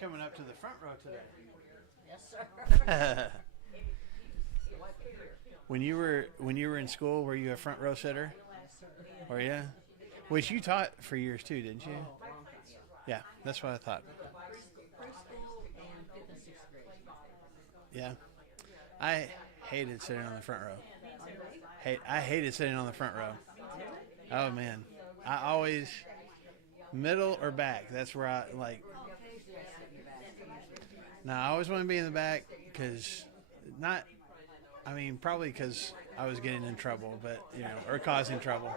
Coming up to the front row today. Yes, sir. When you were in school, were you a front row sitter? Yes, sir. Or yeah, which you taught for years too, didn't you? Yeah, that's what I thought. Preschool and 5th and 6th grade. Yeah, I hated sitting on the front row. I hated sitting on the front row. Oh man, I always middle or back. That's where I like. No, I always want to be in the back because probably because I was getting in trouble, but or causing trouble.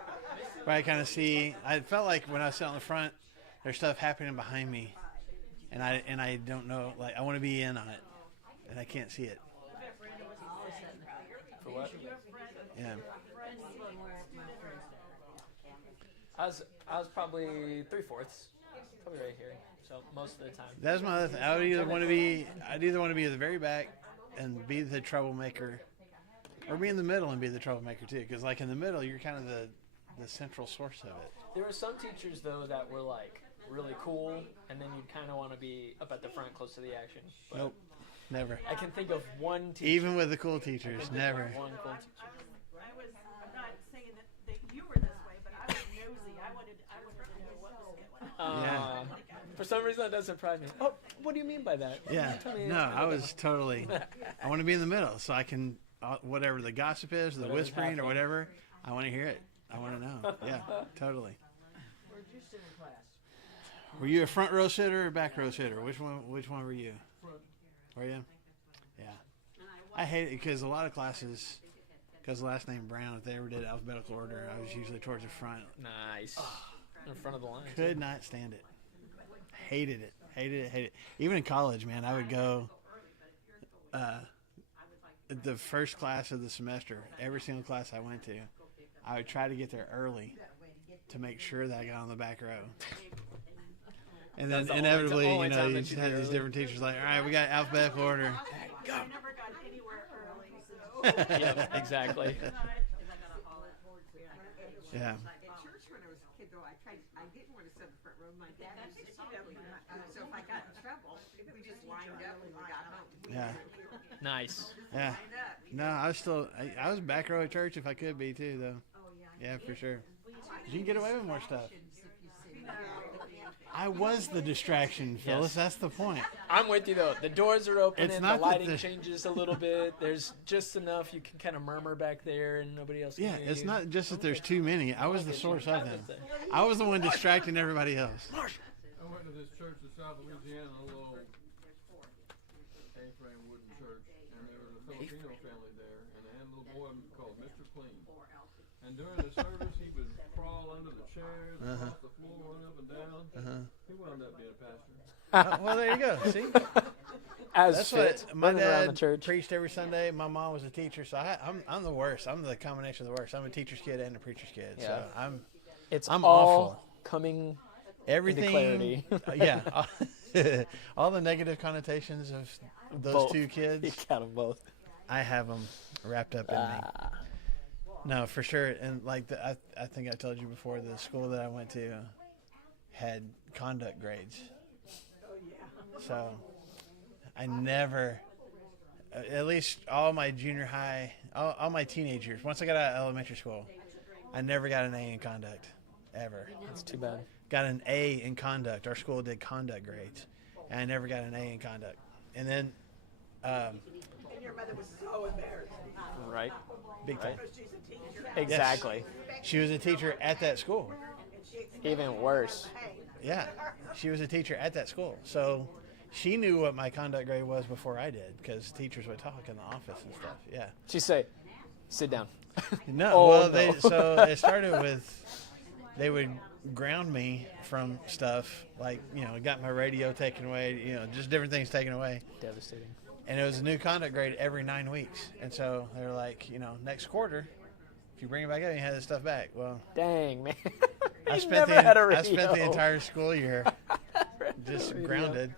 But I kind of see. I felt like when I sit on the front, there's stuff happening behind me, and I don't know. Like I want to be in on it, and I can't see it. For what? Yeah. I was probably 3/4, probably right here. So most of the time. That's my other thing. I'd either want to be at the very back and be the troublemaker, or be in the middle and be the troublemaker too. Because like in the middle, you're kind of the central source of it. There were some teachers though that were like really cool, and then you'd kind of want to be up at the front, close to the action. But Nope, never. I can think of one teacher. Even with the cool teachers, never. One cool teacher. I'm not saying that you were this way, but I was nosy. I wanted to know what was going on. Yeah. For some reason, that does surprise me. Oh, what do you mean by that? Yeah. Tell me- No, tell me I about was totally. I want to be in the middle, so I can whatever the gossip is, the Whatever's whispering or happening. whatever. I want to hear it. I want to know. Yeah, totally. Where'd you sit in class? Were you a front row sitter or back row sitter? Which one were you? Front. Were you? Yeah. I hate it because a lot of classes, because the last name Brown, if they ever did alphabetical order, I was usually towards the front. Nice. In front of the line. Could not stand it. Hated it. Hated it. Even in college, man, I would go the first class of the semester, every single class I went to, I would try to get there early to make sure that I got on the back row. And then That's the inevitably, only time you that just you had do these early. different teachers like, all right, we got alphabetical order. I never got anywhere early, so. Yep, exactly. Yeah. At church when I was a kid, though, I didn't want to sit in the front row. My dad used to talk to me. So if I got in trouble, we just lined up when we got home. Yeah. Nice. Yeah. No, I was back row at church if I could be too, though. Yeah, for sure. You can get away with more stuff. I was the distraction, Phyllis. Yes. That's the point. I'm with you though. The doors are open It's and not the that lighting the- changes a little bit. There's just enough you can kind of murmur back there and nobody else can Yeah, hear it's you. not just that there's too many. I was the source of them. I was the one distracting everybody else. I went to this church in South Louisiana, a little A-frame wooden church, and there was a Filipino family there, and they had a little boy called Mr. Clean. And during the service, he would crawl under the chairs, across the floor, run up and down. He wound up being a pastor. Well, there you go. See, As that's fit, what my running around the dad church. preached every Sunday. My mom was a teacher, so I'm the worst. I'm the combination of the worst. I'm a teacher's kid and a preacher's kid. Yeah. So It's I'm all awful. coming. everything. clarity. Yeah, all the negative connotations of those Both. two You kids. got them both. I have them wrapped up in me. No, for sure. And like I think I told you before, the school that I went to had conduct grades. So I never, at least all my junior high, all my teenage years, once I got out of elementary school, I never got an A in conduct, ever. That's too bad. Got an A in conduct. Our school did conduct grades, and I never got an A in conduct. And then, And your mother was so embarrassed. Right. big time. Because she's a teacher. Exactly. She was a teacher at that school. And she Even worse. Yeah, she was a teacher at that school. So she knew what my conduct grade was before I did, because teachers would talk in the office and stuff. Yeah. She say, "Sit down." No, Oh, well, no. so it started with they would ground me from stuff like, got my radio taken away, just different things taken away. Devastating. And it was a new conduct grade every 9 weeks. And so they were like, next quarter, if you bring it back up, you have this stuff back. Well, Dang, man. I You spent never had a I spent the radio. entire school year just Radio. grounded.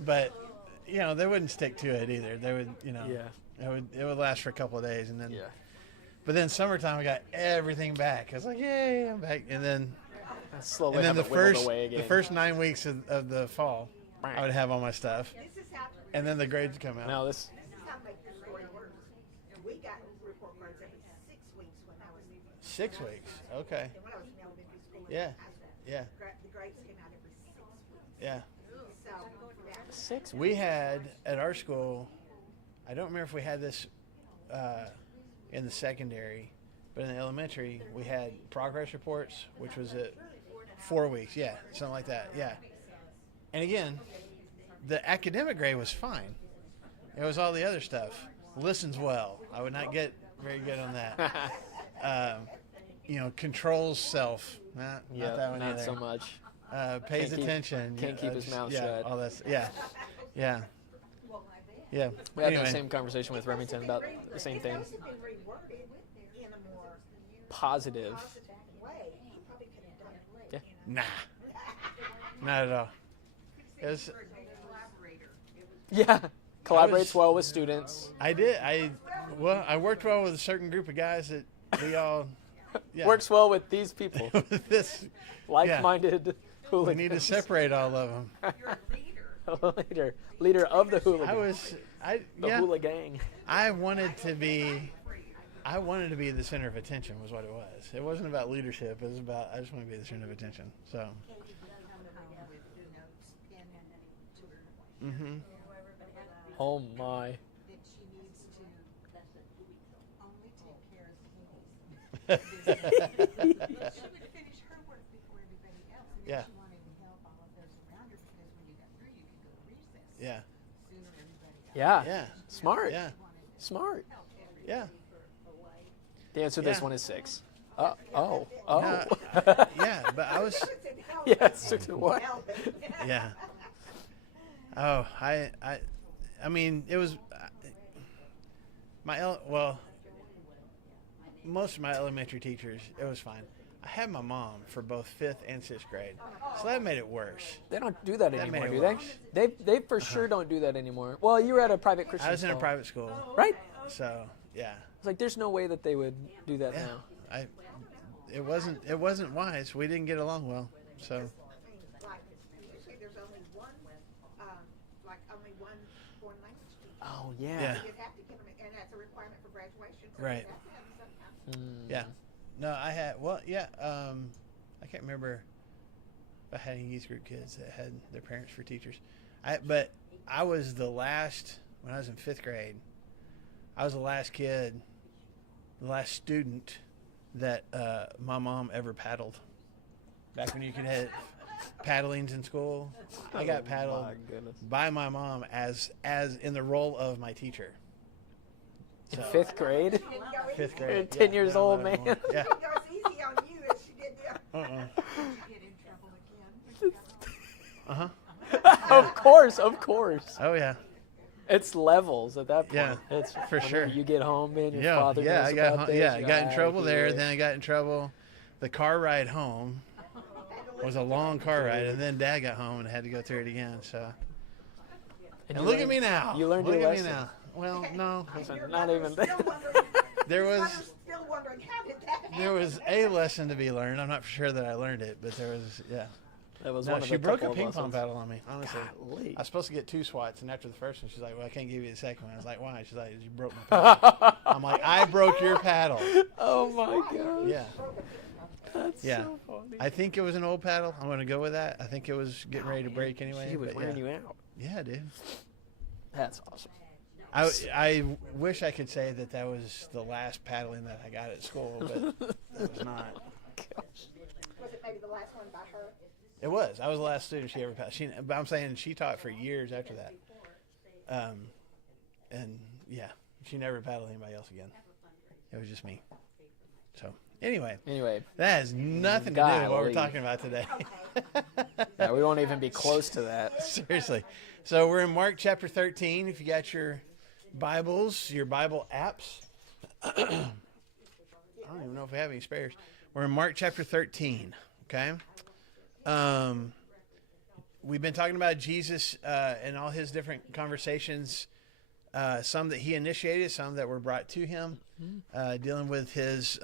But they wouldn't stick to it either. They would, Yeah. it would last for a couple of days, and then Yeah. But then summertime, I got everything back. I was like, yay, I'm back. And then Slowly And then have the it whittled first away again. the first 9 weeks of the fall, I would have all my stuff, This is how, and then the grades would come out. No, this. this is how make the story worse. We got report cards every 6 weeks when I was 6 weeks. Okay. when I was in elementary school. and Yeah. high school. Yeah. The grades came out every 6 weeks. Yeah. So yeah. 6. We had at our school, I don't remember if we had this in the secondary, but in the elementary, we had progress reports, which was at 4 weeks. Yeah, something like that. Yeah. And again, the academic grade was fine. It was all the other stuff. Listens well. I would not get very good on that. Controls self. Not that one not either. so much. Pays Can't keep- attention. can't keep his mouth yeah, shut. All that's yeah. Yeah. We had Anyway. the same conversation with Remington about the same thing. If those had been reworded in a more Positive. positive way, he probably could have done it. Yeah. Nah. Not at all. It was, Yeah. Collaborates was- well with students. I did. I worked well with a certain group of guys that we all Works well with these people. this Like-minded we hooligans. need to separate all of them. leader of the hooligans. The yeah. hooligang. I wanted to be the center of attention was what it was. It wasn't about leadership. It was about I just want to be the center of attention. So. Mhm. Oh my. That she needs to only take care of the She would finish her work before everybody else. And Yeah. if she wanted to help all of those around her, because when you got through, you could go to recess. Yeah. Sooner everybody else. Yeah. Yeah. Smart. Yeah. Smart. Yeah. The answer to this Yeah. one is 6. Oh. Yeah. But I was. Yeah, 6 and what? Yeah. Oh, I mean, it was most of my elementary teachers, it was fine. I had my mom for both 5th and 6th grade, so that made it worse. They don't do that That anymore, made it do they? worse. They for sure don't do that anymore. Well, you were at a private Christian I was in a school, private school, right? so yeah, It's like there's no way that they would do that yeah. now. It wasn't wise. We didn't get along well, so Like, usually there's only one, only one foreign language teacher. Oh yeah. Yeah. You'd have to give them, and that's a requirement for graduation. So Right. you'd have to have them somehow. yeah. No, I had I can't remember if I had any youth group kids that had their parents for teachers. But I was the last when I was in 5th grade. I was the last student that my mom ever paddled. Back when you could have paddlings in school, I got paddled my goodness. by my mom as in the role of my teacher. In So, 5th grade? Didn't go easy. 5th grade. 10 years no, old, 11 man. more. Yeah. It goes easy on you as she did the. Uh-uh. Did you get in trouble again? Uh-huh. Of course. Oh yeah. It's levels at that point. Yeah, It's for sure. You get home, man. Your Yeah, father knows I got about hu- this. I you're got in out trouble there. here. Then I got in trouble. The car ride home was a long car ride, and then Dad got home and had to go through it again. So, and you look at learned- me now. You learned look your at me lesson. now. Well, no, Your Not mother's even still wondering- there your was mother's still wondering how did that happen? there was a lesson to be learned. I'm not sure that I learned it, but there was That was No, one of she the broke a couple of ping pong lessons. paddle on me. Honestly, Golly. I was supposed to get 2 swats, and after the first one, she's like, "Well, I can't give you the second one." I was like, "Why?" She's like, "You broke my paddle." I'm like, "I broke your paddle." Oh my god. Yeah. That's Yeah. so funny. I think it was an old paddle. I'm going to go with that. I think it was getting ready to break anyway. She was but wearing yeah. you out. Yeah, dude. That's awesome. I wish I could say that was the last paddling that I got at school, but it was not. Was it maybe the last one by her? It was. I was the last student she ever passed. But I'm saying she taught for years after that. And yeah, she never paddled anybody else again. It was just me. So anyway, that has nothing to do with what we're Golly. talking about today. Yeah, we won't even be close to that. Seriously. So we're in Mark chapter 13. If you got your Bibles, your Bible apps. I don't even know if we have any spares. We're in Mark chapter 13. Okay. We've been talking about Jesus and all his different conversations. Some that he initiated, some that were brought to him, dealing with his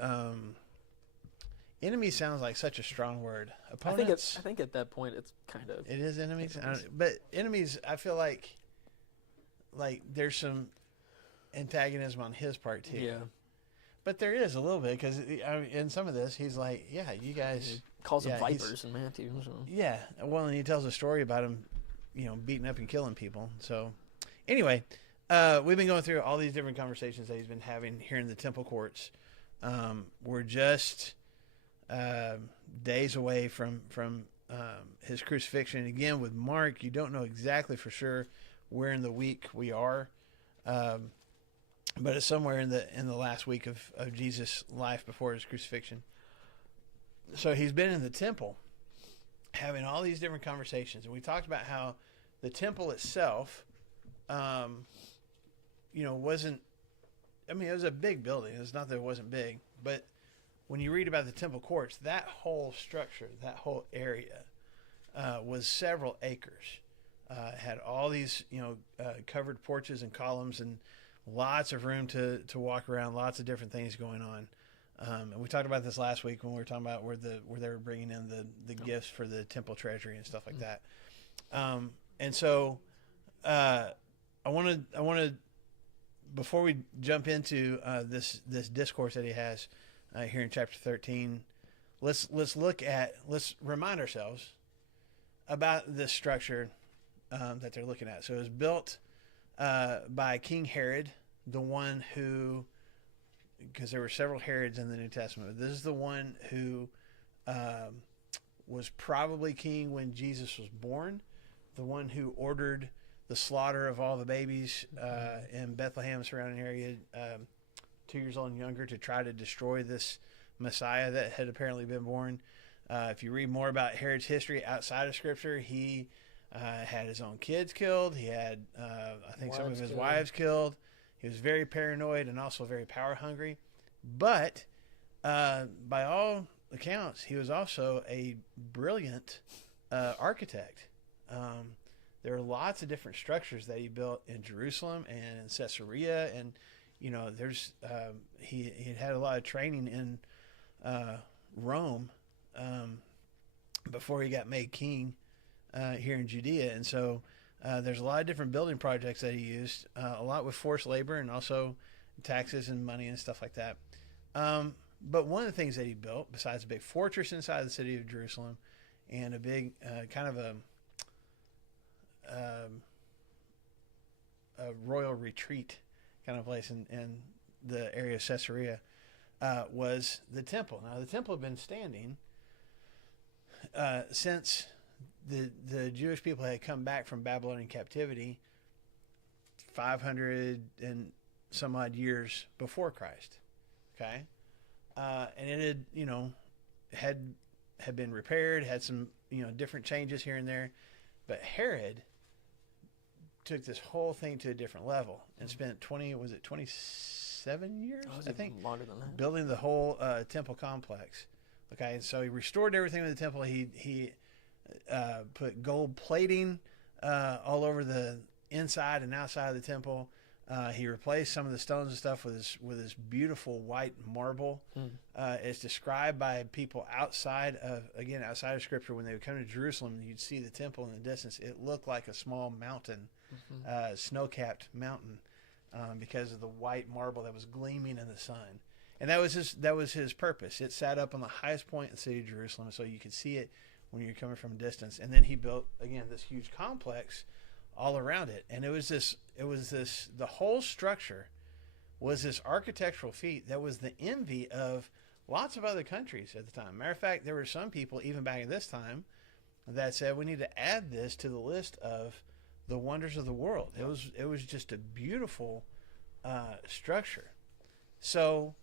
enemy sounds like such a strong word. I Opponents. think at that point it's kind of. It is enemies, but enemies. I feel like there's some antagonism on his part too. Yeah. But there is a little bit because in some of this, he's like, "Yeah, you guys." Calls them Yeah, he's- vipers in Matthew. So. Yeah, well, and he tells a story about him, beating up and killing people. So, anyway, we've been going through all these different conversations that he's been having here in the temple courts. We're just days away from his crucifixion. Again, with Mark, you don't know exactly for sure where in the week we are, but it's somewhere in the last week of Jesus' life before his crucifixion. So he's been in the temple having all these different conversations. And we talked about how the temple itself, wasn't, it was a big building. It's not that it wasn't big, but when you read about the temple courts, that whole structure, that whole area was several acres. Had all these, covered porches and columns and lots of room to walk around, lots of different things going on. And we talked about this last week when we were talking about where they were bringing in the gifts for the temple treasury and stuff like that. And so I want to before we jump into this discourse that he has here in chapter 13, let's remind ourselves about this structure that they're looking at. So it was built by King Herod, the one who, because there were several Herods in the New Testament, but this is the one who was probably king when Jesus was born, the one who ordered the slaughter of all the babies in Bethlehem, surrounding area, 2 years old and younger, to try to destroy this Messiah that had apparently been born. If you read more about Herod's history outside of Scripture, he had his own kids killed. He had, I think, some of his wives killed. He was very paranoid and also very power hungry. But by all accounts, he was also a brilliant architect. There are lots of different structures that he built in Jerusalem and in Caesarea, and there's he had a lot of training in Rome before he got made king here in Judea, and so there's a lot of different building projects that he used, a lot with forced labor and also taxes and money and stuff like that. But one of the things that he built, besides a big fortress inside the city of Jerusalem and a big kind of a royal retreat kind of place in the area of Caesarea, was the temple. Now, the temple had been standing since the Jewish people had come back from Babylonian captivity 500 and some odd years before Christ. Okay? And it had been repaired, had some, different changes here and there. But Herod took this whole thing to a different level and spent 27 years, I think, longer than that, building the whole temple complex. Okay, and so he restored everything with the temple. He put gold plating all over the inside and outside of the temple. He replaced some of the stones and stuff with his beautiful white marble. It's described by people outside of Scripture. When they would come to Jerusalem, you'd see the temple in the distance. It looked like a small mountain, snow-capped mountain, because of the white marble that was gleaming in the sun. And that was his purpose. It sat up on the highest point in the city of Jerusalem, so you could see it when you're coming from a distance. And then he built, again, this huge complex all around it. And the whole structure was this architectural feat that was the envy of lots of other countries at the time. Matter of fact, there were some people, even back at this time, that said we need to add this to the list of the wonders of the world. It was just a beautiful structure. So,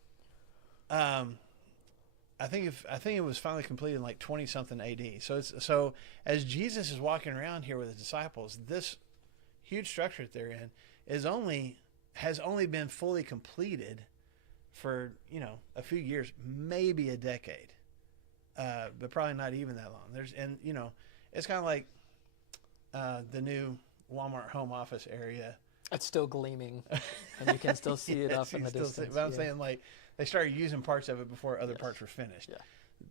I think it was finally completed in like 20-something AD. So as Jesus is walking around here with his disciples, this huge structure that they're in has only been fully completed for a few years, maybe a decade, but probably not even that long. It's kind of like the new Walmart home office area. It's still gleaming, and you can still see it up in the distance. But I'm saying, like, they started using parts of it before other parts were finished. Yeah.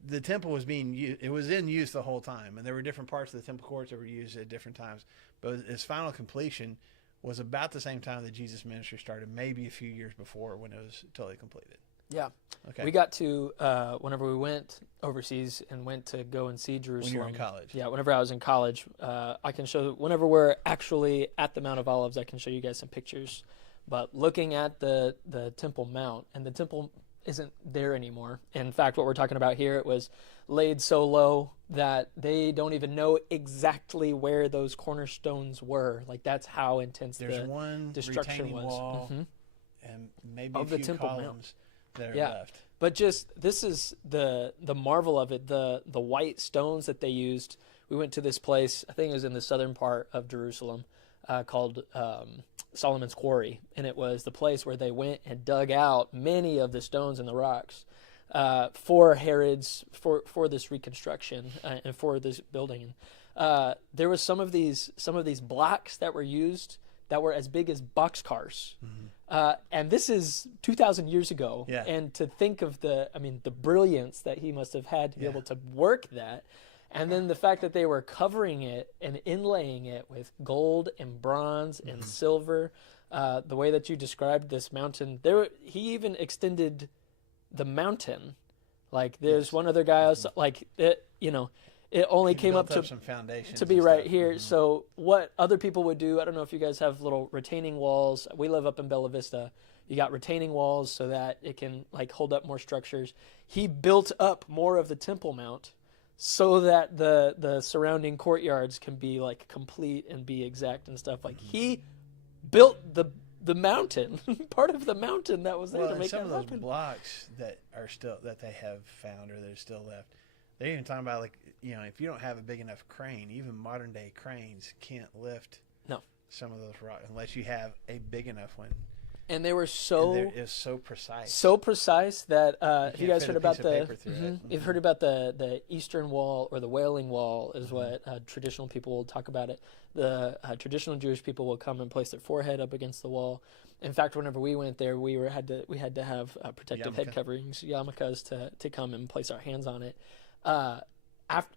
the temple was being used. It was in use the whole time, and there were different parts of the temple courts that were used at different times. But its final completion was about the same time that Jesus' ministry started, maybe a few years before when it was totally completed. Yeah. Okay. We got to, whenever we went overseas and went to go and see Jerusalem. When you were in college. Yeah, whenever I was in college, I can show, whenever we're actually at the Mount of Olives, I can show you guys some pictures. But looking at the Temple Mount, and the temple isn't there anymore. In fact, what we're talking about here, it was laid so low that they don't even know exactly where those cornerstones were. Like, that's how intense There's the one destruction retaining was. wall Mhm. and maybe Of a the few Temple Mount. columns that are Yeah. left. But just, this is the marvel of it, the white stones that they used. We went to this place, I think it was in the southern part of Jerusalem, called Solomon's Quarry. And it was the place where they went and dug out many of the stones and the rocks for Herod's, for this reconstruction and for this building. There was some of these blocks that were used that were as big as boxcars. And this is 2,000 years ago. Yeah. And to think of the brilliance that he must have had to be able to work that. And then the fact that they were covering it and inlaying it with gold and bronze and silver. The way that you described this mountain, he even extended the mountain. Like, there's one other guy, like, it only He came up built to some foundations to be and right stuff. here. So what other people would do, I don't know if you guys have little retaining walls. We live up in Bella Vista. You got retaining walls so that it can like hold up more structures. He built up more of the Temple Mount so that the surrounding courtyards can be like complete and be exact and stuff. Like, he built the mountain, part of the mountain that was there Well, to and make some that of those happen. blocks that they have found or that are still left, they're even talking about, like, if you don't have a big enough crane, even modern day cranes can't lift some of those rocks unless you have a big enough one. And they were And so it's so precise. so precise that if you can't guys fit heard a about piece of the paper through it. you've heard about the Eastern Wall or the Wailing Wall is what traditional people will talk about it. The traditional Jewish people will come and place their forehead up against the wall. In fact, whenever we went there, we had to have protective head Yarmulke. coverings, yarmulkes, to come and place our hands on it.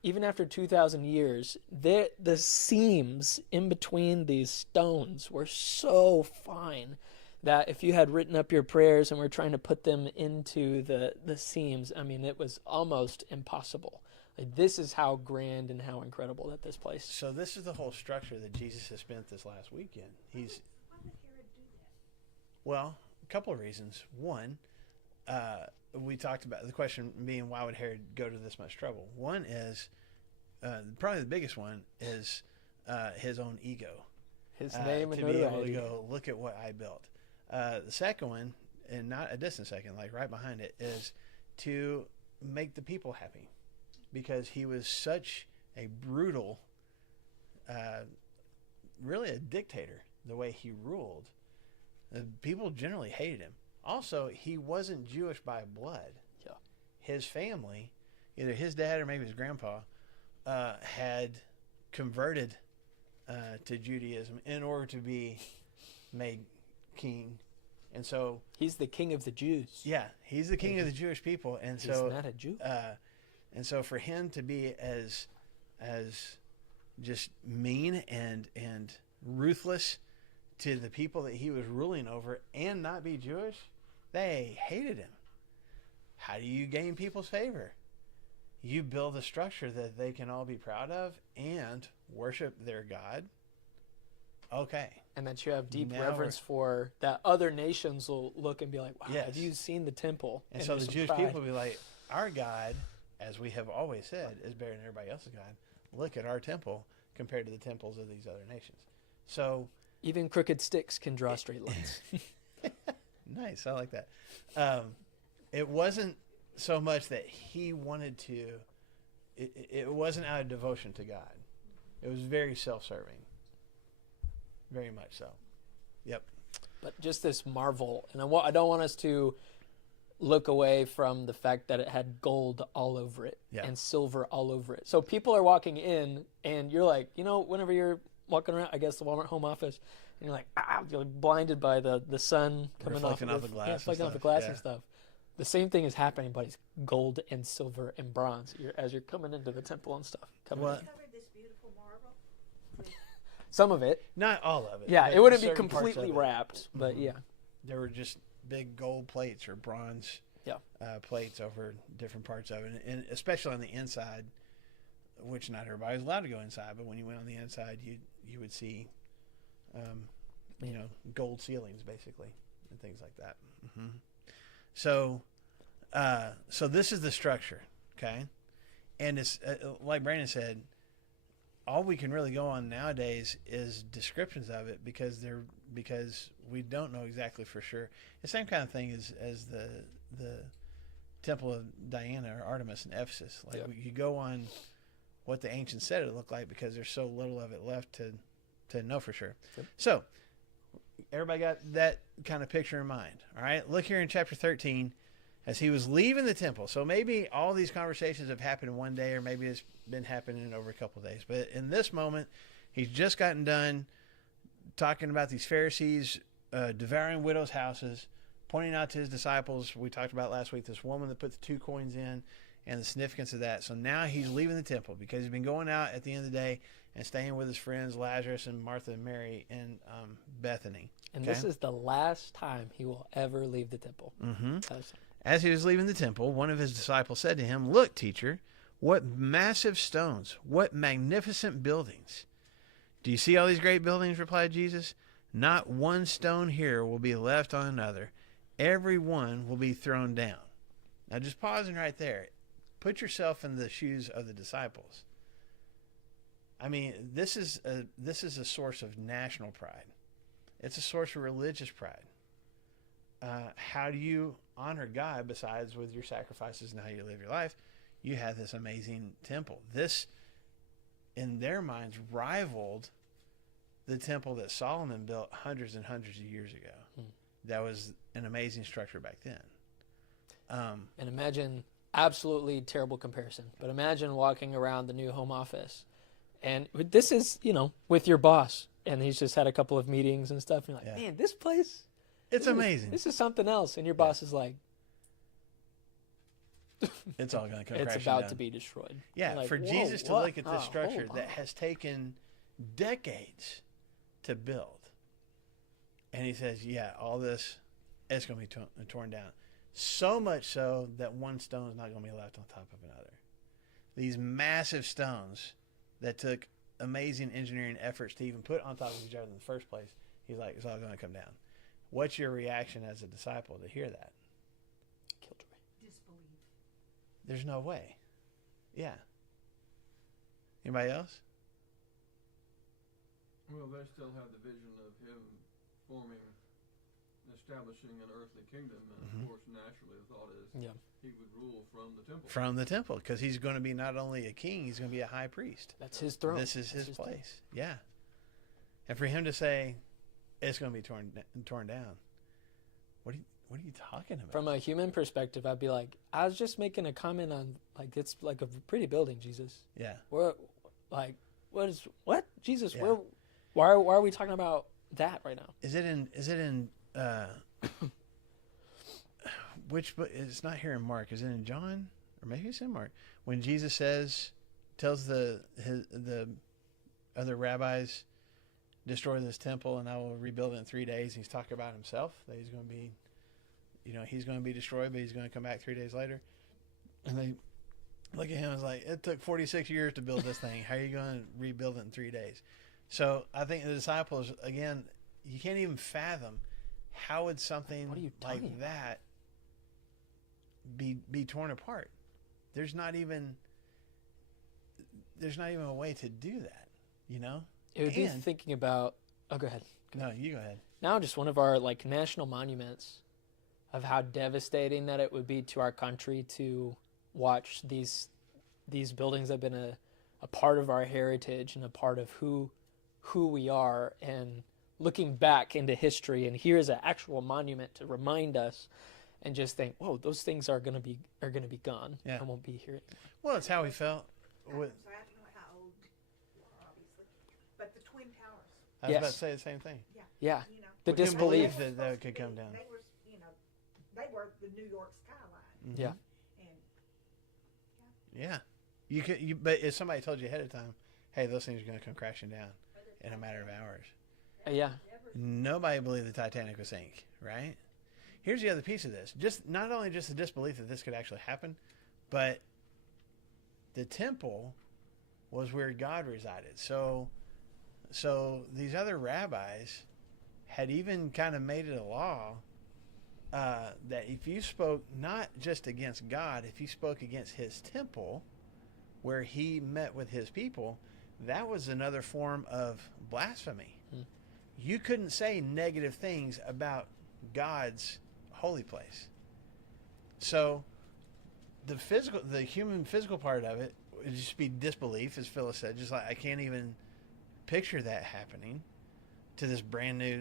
Even after 2,000 years, the seams in between these stones were so fine that if you had written up your prayers and were trying to put them into the seams, it was almost impossible. Like, this is how grand and how incredible that this place. So this is the whole structure that Jesus has spent this last weekend. Why would Herod do that? Well, a couple of reasons. One, we talked about the question being, why would Herod go to this much trouble? One is, probably the biggest one is his own ego. His name and to be able to notoriety. go, look at what I built. The second one, and not a distant second, like right behind it, is to make the people happy, because he was such a brutal, really a dictator, the way he ruled. People generally hated him. Also, he wasn't Jewish by blood. Yeah. His family, either his dad or maybe his grandpa, had converted to Judaism in order to be made king. And so He's the king of the Jews. yeah, he's the king of the Jewish people. And He's so not a Jew. and so for him to be as just mean and ruthless to the people that he was ruling over and not be Jewish, they hated him. How do you gain people's favor? You build a structure that they can all be proud of and worship their God. Okay. And that you have deep Now reverence for, that other nations will look and be like, wow, Yes. have you seen the temple? And so there's the some Jewish pride. people will be like, our God, as we have always said, is better than everybody else's God. Look at our temple compared to the temples of these other nations. So Even crooked sticks can draw straight lines. nice, I like that. It wasn't so much that he wanted to. It wasn't out of devotion to God. It was very self-serving. Very much so. Yep. But just this marvel. And I don't want us to look away from the fact that it had gold all over it Yeah. and silver all over it. So people are walking in, and you're like, whenever you're walking around, I guess the Walmart home office, and you're like, you're blinded by the sun coming Reflecting off off the glass and reflecting off the stuff, glass yeah. and stuff. the same thing is happening, but it's gold and silver and bronze as you're coming into the temple and stuff. Well, Covered this beautiful marble. Some of it. not all of it. Yeah, but it wouldn't be certain parts of completely it. wrapped, but yeah. There were just big gold plates or bronze Yeah. plates over different parts of it, and especially on the inside, which not everybody was allowed to go inside. But when you went on the inside, you would see, gold ceilings basically and things like that. Hmm. So this is the structure, okay, and it's like Brandon said. All we can really go on nowadays is descriptions of it because we don't know exactly for sure. The same kind of thing as the Temple of Diana or Artemis in Ephesus. Like you go on what the ancients said it looked like because there's so little of it left to know for sure. Yep. So everybody got that kind of picture in mind. All right, look here in chapter 13. As he was leaving the temple. So maybe all these conversations have happened in one day, or maybe it's been happening over a couple of days. But in this moment, he's just gotten done talking about these Pharisees devouring widows' houses, pointing out to his disciples, we talked about last week, this woman that put the 2 coins in and the significance of that. So now he's leaving the temple because he's been going out at the end of the day and staying with his friends Lazarus and Martha and Mary in Bethany. And Okay? this is the last time he will ever leave the temple. Mm-hmm. That's- As he was leaving the temple, one of his disciples said to him, "Look, teacher, what massive stones, what magnificent buildings." "Do you see all these great buildings?" replied Jesus. "Not one stone here will be left on another. Every one will be thrown down." Now just pausing right there. Put yourself in the shoes of the disciples. I mean, this is a source of national pride. It's a source of religious pride. How do you honor God besides with your sacrifices and how you live your life? You have this amazing temple. This, in their minds, rivaled the temple that Solomon built hundreds and hundreds of years ago. That was an amazing structure back then. And imagine, absolutely terrible comparison, but imagine walking around the new home office. And this is, with your boss. And he's just had a couple of meetings and stuff. And you're like, Yeah. man, this place. It's amazing. This is something else. And your boss is like, It's all going to come it's crashing about down. to be destroyed. Yeah, You're like, for whoa, Jesus to what? look at this Oh, structure hold that on. has taken decades to build. And he says, yeah, all this, it's going to be torn down. So much so that one stone is not going to be left on top of another. These massive stones that took amazing engineering efforts to even put on top of each other in the first place, he's like, it's all going to come down. What's your reaction as a disciple to hear that? Killjoy. Disbelief. There's no way. Yeah. Anybody else? Well, they still have the vision of him establishing an earthly kingdom, and of course, naturally, the thought is Yeah. he would rule from the temple. From the temple, because he's going to be not only a king, he's going to be a high priest. That's his throne. This is That's his throne. place. Yeah. And for him to say it's going to be torn down, what are you talking about? From a human perspective, I'd be like, I was just making a comment on, like, it's like a pretty building, Jesus. Yeah. What Jesus? Yeah. Why are we talking about that right now? Is it in which book? It's not here in Mark. Is it in John? Or maybe it's in Mark. When Jesus tells the other rabbis, destroy this temple and I will rebuild it in 3 days. He's talking about himself, that he's going to be, he's going to be destroyed, but he's going to come back 3 days later. And they look at him and it's like, it took 46 years to build this thing. How are you going to rebuild it in 3 days? So I think the disciples, again, you can't even fathom how would something What are you like talking about? that be torn apart. There's not even a way to do that, It would be And- thinking about. Oh, go ahead. No, you go ahead. Now, just one of our national monuments of how devastating that it would be to our country to watch these buildings that have been a part of our heritage and a part of who we are, and looking back into history, and here's an actual monument to remind us, and just think, whoa, those things are gonna be gone Yeah. and won't be here anymore. Well, it's how we felt. With, So I don't know how old you are, obviously, but the Twin Towers, I was Yes. about to say the same thing. Yeah, you know. the We couldn't disbelief. believe that could come down. They were, they were the New York skyline. Yeah. And Yeah. But if somebody told you ahead of time, hey, those things are going to come crashing down in a matter of hours, Yeah. nobody believed the Titanic would sink, right? Here's the other piece of this. Just not only just the disbelief that this could actually happen, but the temple was where God resided. So these other rabbis had even kind of made it a law that if you spoke not just against God, if you spoke against his temple, where he met with his people, that was another form of blasphemy. You couldn't say negative things about God's holy place. So the human physical part of it would just be disbelief, as Phyllis said. Just like I can't even picture that happening to this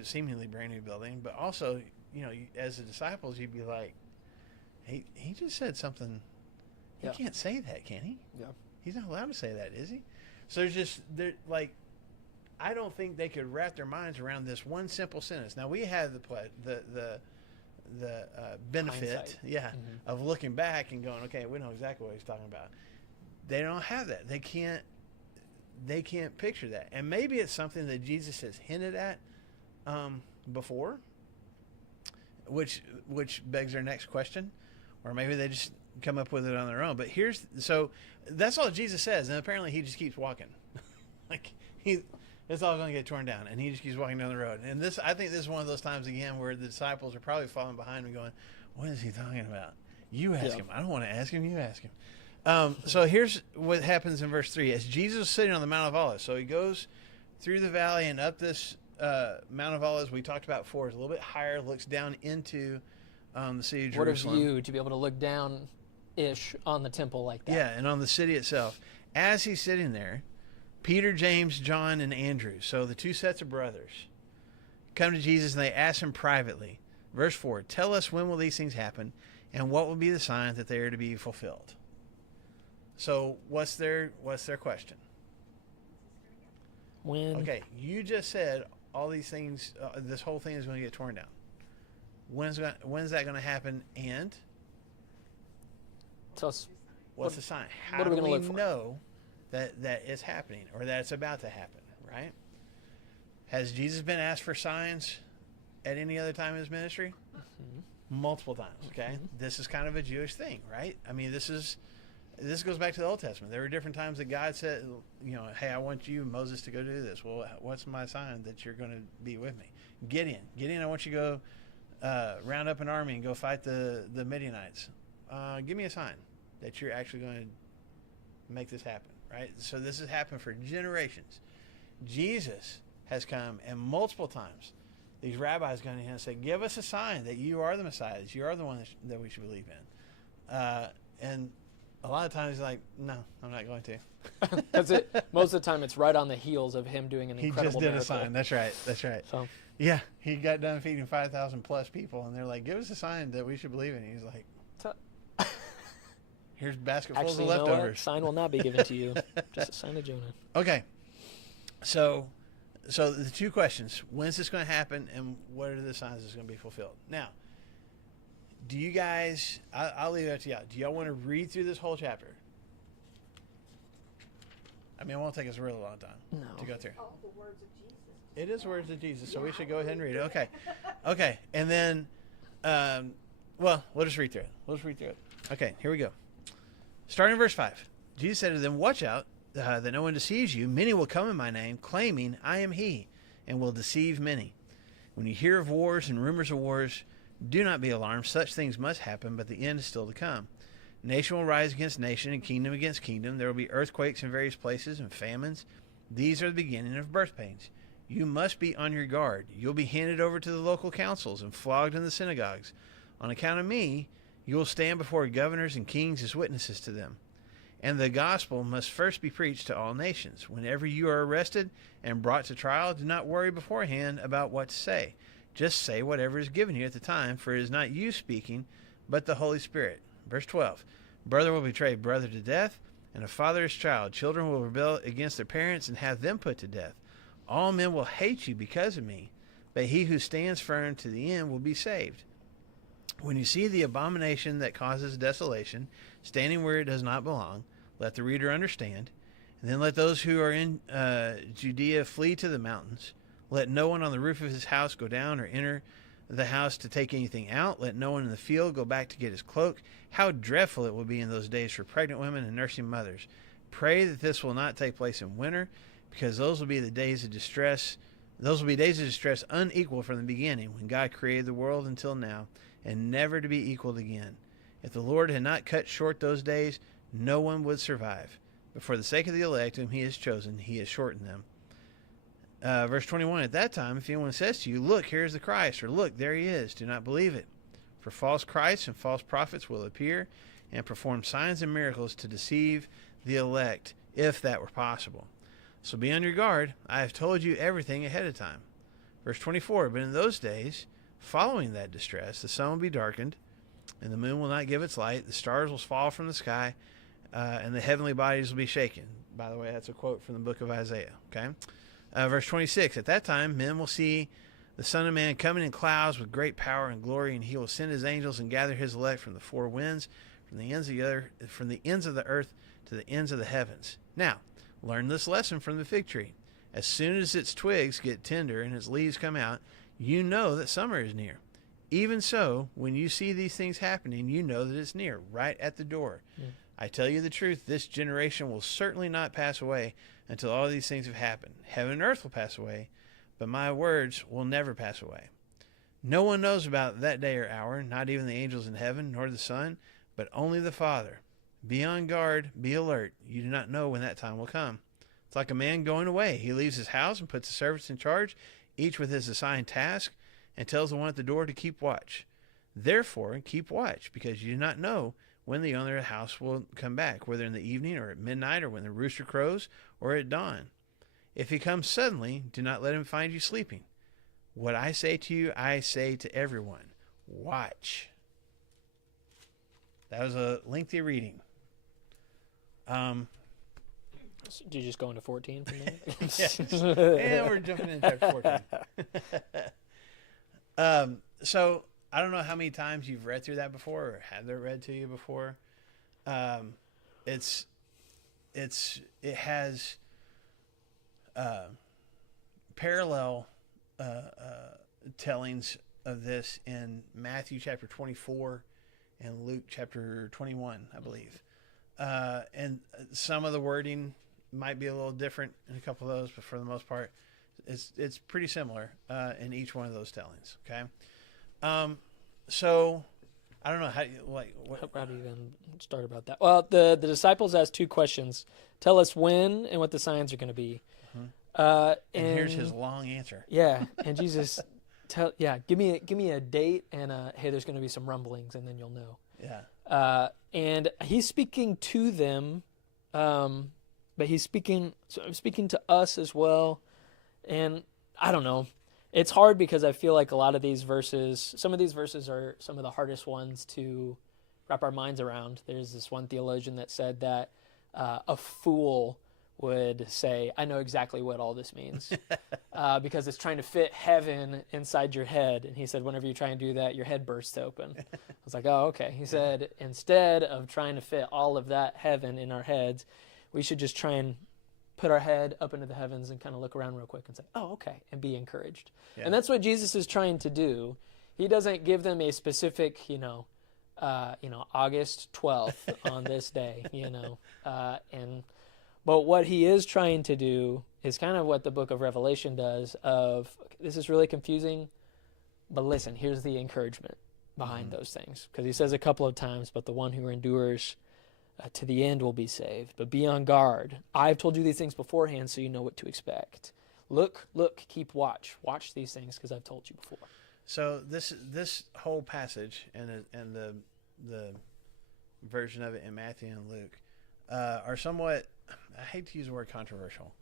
seemingly brand new building. But also, as the disciples, you'd be like, he just said something. He Yeah. can't say that, can he? Yeah. He's not allowed to say that, is he? So I don't think they could wrap their minds around this one simple sentence. Now we have the benefit, Hindsight. of looking back and going, okay, we know exactly what he's talking about. They don't have that. They can't picture that. And maybe it's something that Jesus has hinted at before, which begs our next question, or maybe they just come up with it on their own. But so that's all Jesus says, and apparently he just keeps walking. It's all going to get torn down, and he just keeps walking down the road. And I think this is one of those times again where the disciples are probably following behind him, going, "What is he talking about? You ask him. I don't want to ask him. You ask him." So here's what happens in verse 3. As Jesus was sitting on the Mount of Olives, so he goes through the valley and up this Mount of Olives we talked about before. It's a little bit higher, looks down into the city of What a Jerusalem. view to be able to look down-ish on the temple like that. Yeah, and on the city itself. As he's sitting there, Peter, James, John, and Andrew, so the two sets of brothers, come to Jesus and they ask him privately. Verse 4, tell us when will these things happen and what will be the signs that they are to be fulfilled. So what's their question? When? Okay, you just said all these things, this whole thing is going to get torn down. When's that going to happen, and Tell us. what's the sign? How what are we do gonna we look for? know that it's happening or that it's about to happen, right? Has Jesus been asked for signs at any other time in his ministry? Multiple times, okay? This is kind of a Jewish thing, right? I mean, this goes back to the Old Testament. There were different times that God said, hey, I want you, Moses, to go do this. Well, what's my sign that you're going to be with me? Gideon, I want you to go round up an army and go fight the Midianites. Give me a sign that you're actually going to make this happen, right? So this has happened for generations. Jesus has come, and multiple times these rabbis come to him and say, give us a sign that you are the Messiah, that you are the one that we should believe in. And a lot of times he's like, no, I'm not going to. That's it. Most of the time, it's right on the heels of him doing an He incredible just did miracle. a sign. That's right. So, Yeah, he got done feeding 5,000 plus people, and they're like, give us a sign that we should believe in. He's like, here's basketfuls actually, of you know what? leftovers. Sign will not be given to you. Just a sign of Jonah. Okay, so the two questions: when's this going to happen, and what are the signs it's going to be fulfilled? Now, do you guys? I'll leave that to y'all. Do y'all want to read through this whole chapter? I mean, it won't take us a really long time to go through. all the words of Jesus. It is words of Jesus, so we should go ahead and read it. Okay, and then, we'll just read through it. Okay, here we go. Starting in verse 5. Jesus said to them, watch out that no one deceives you. Many will come in my name, claiming I am he, and will deceive many. When you hear of wars and rumors of wars, do not be alarmed. Such things must happen, but the end is still to come. Nation will rise against nation, and kingdom against kingdom. There will be earthquakes in various places and famines. These are the beginning of birth pains. You must be on your guard. You'll be handed over to the local councils and flogged in the synagogues. On account of me, you will stand before governors and kings as witnesses to them. And the gospel must first be preached to all nations. Whenever you are arrested and brought to trial, do not worry beforehand about what to say. Just say whatever is given you at the time, for it is not you speaking, but the Holy Spirit. Verse 12. Brother will betray brother to death, and a father his child. Children will rebel against their parents and have them put to death. All men will hate you because of me, but he who stands firm to the end will be saved. When you see the abomination that causes desolation, standing where it does not belong, let the reader understand. And then let those who are in Judea flee to the mountains. Let no one on the roof of his house go down or enter the house to take anything out. Let no one in the field go back to get his cloak. How dreadful it will be in those days for pregnant women and nursing mothers. Pray that this will not take place in winter, because those will be the days of distress. Those will be days of distress unequal from the beginning, when God created the world until now, and never to be equaled again. If the Lord had not cut short those days, no one would survive. But for the sake of the elect whom he has chosen, he has shortened them. Verse 21, at that time, if anyone says to you, look, here is the Christ, or look, there he is, do not believe it. For false Christs and false prophets will appear and perform signs and miracles to deceive the elect, if that were possible. So be on your guard. I have told you everything ahead of time. Verse 24, but in those days, following that distress, the sun will be darkened, and the moon will not give its light, the stars will fall from the sky, and the heavenly bodies will be shaken. By the way, that's a quote from the book of Isaiah. Okay, verse 26, at that time men will see the Son of Man coming in clouds with great power and glory, and he will send his angels and gather his elect from the four winds, from the ends of the earth to the ends of the heavens. Now, learn this lesson from the fig tree. As soon as its twigs get tender and its leaves come out, you know that summer is near. Even so, when you see these things happening, you know that it's near, right at the door. I tell you the truth, this generation will certainly not pass away until all these things have happened. Heaven and earth will pass away, but my words will never pass away. No one knows about that day or hour, not even the angels in heaven, nor the Son, but only the Father. Be on guard, be alert. You do not know when that time will come. It's like a man going away. He leaves his house and puts the servants in charge, each with his assigned task, and tells the one at the door to keep watch. Therefore, keep watch, because you do not know when the owner of the house will come back, whether in the evening or at midnight or when the rooster crows or at dawn. If he comes suddenly, do not let him find you sleeping. What I say to you, I say to everyone. Watch. That was a lengthy reading. So do you just go into 14 from there? Yes. And we're jumping into chapter 14. So I don't know how many times you've read through that before, or had it read to you before. It has parallel tellings of this in Matthew chapter 24 and Luke chapter 21, I believe. And some of the wording might be a little different in a couple of those, but for the most part, it's pretty similar in each one of those tellings. Okay, so I don't know how do you even start about that? Well, the disciples asked two questions: tell us when and what the signs are going to be. And here's his long answer. Yeah, and Jesus, give me a date and hey, there's going to be some rumblings, and then you'll know. Yeah. And he's speaking to them, but he's speaking to us as well. And I don't know. It's hard because I feel like a lot of these verses, some of these verses are some of the hardest ones to wrap our minds around. There's this one theologian that said that a fool would say, I know exactly what all this means, because it's trying to fit heaven inside your head. And he said, whenever you try and do that, your head bursts open. I was like, oh, okay. He said, instead of trying to fit all of that heaven in our heads, we should just try and put our head up into the heavens and kind of look around real quick and say, oh, okay, and be encouraged. Yeah. And that's what Jesus is trying to do. He doesn't give them a specific, August 12th on this day, but what he is trying to do is kind of what the book of Revelation does of, this is really confusing, but listen, here's the encouragement behind those things. Because he says a couple of times, but the one who endures to the end will be saved. But be on guard. I've told you these things beforehand so you know what to expect. Look, keep watch. Watch these things because I've told you before. So this whole passage and the version of it in Matthew and Luke are somewhat, I hate to use the word controversial,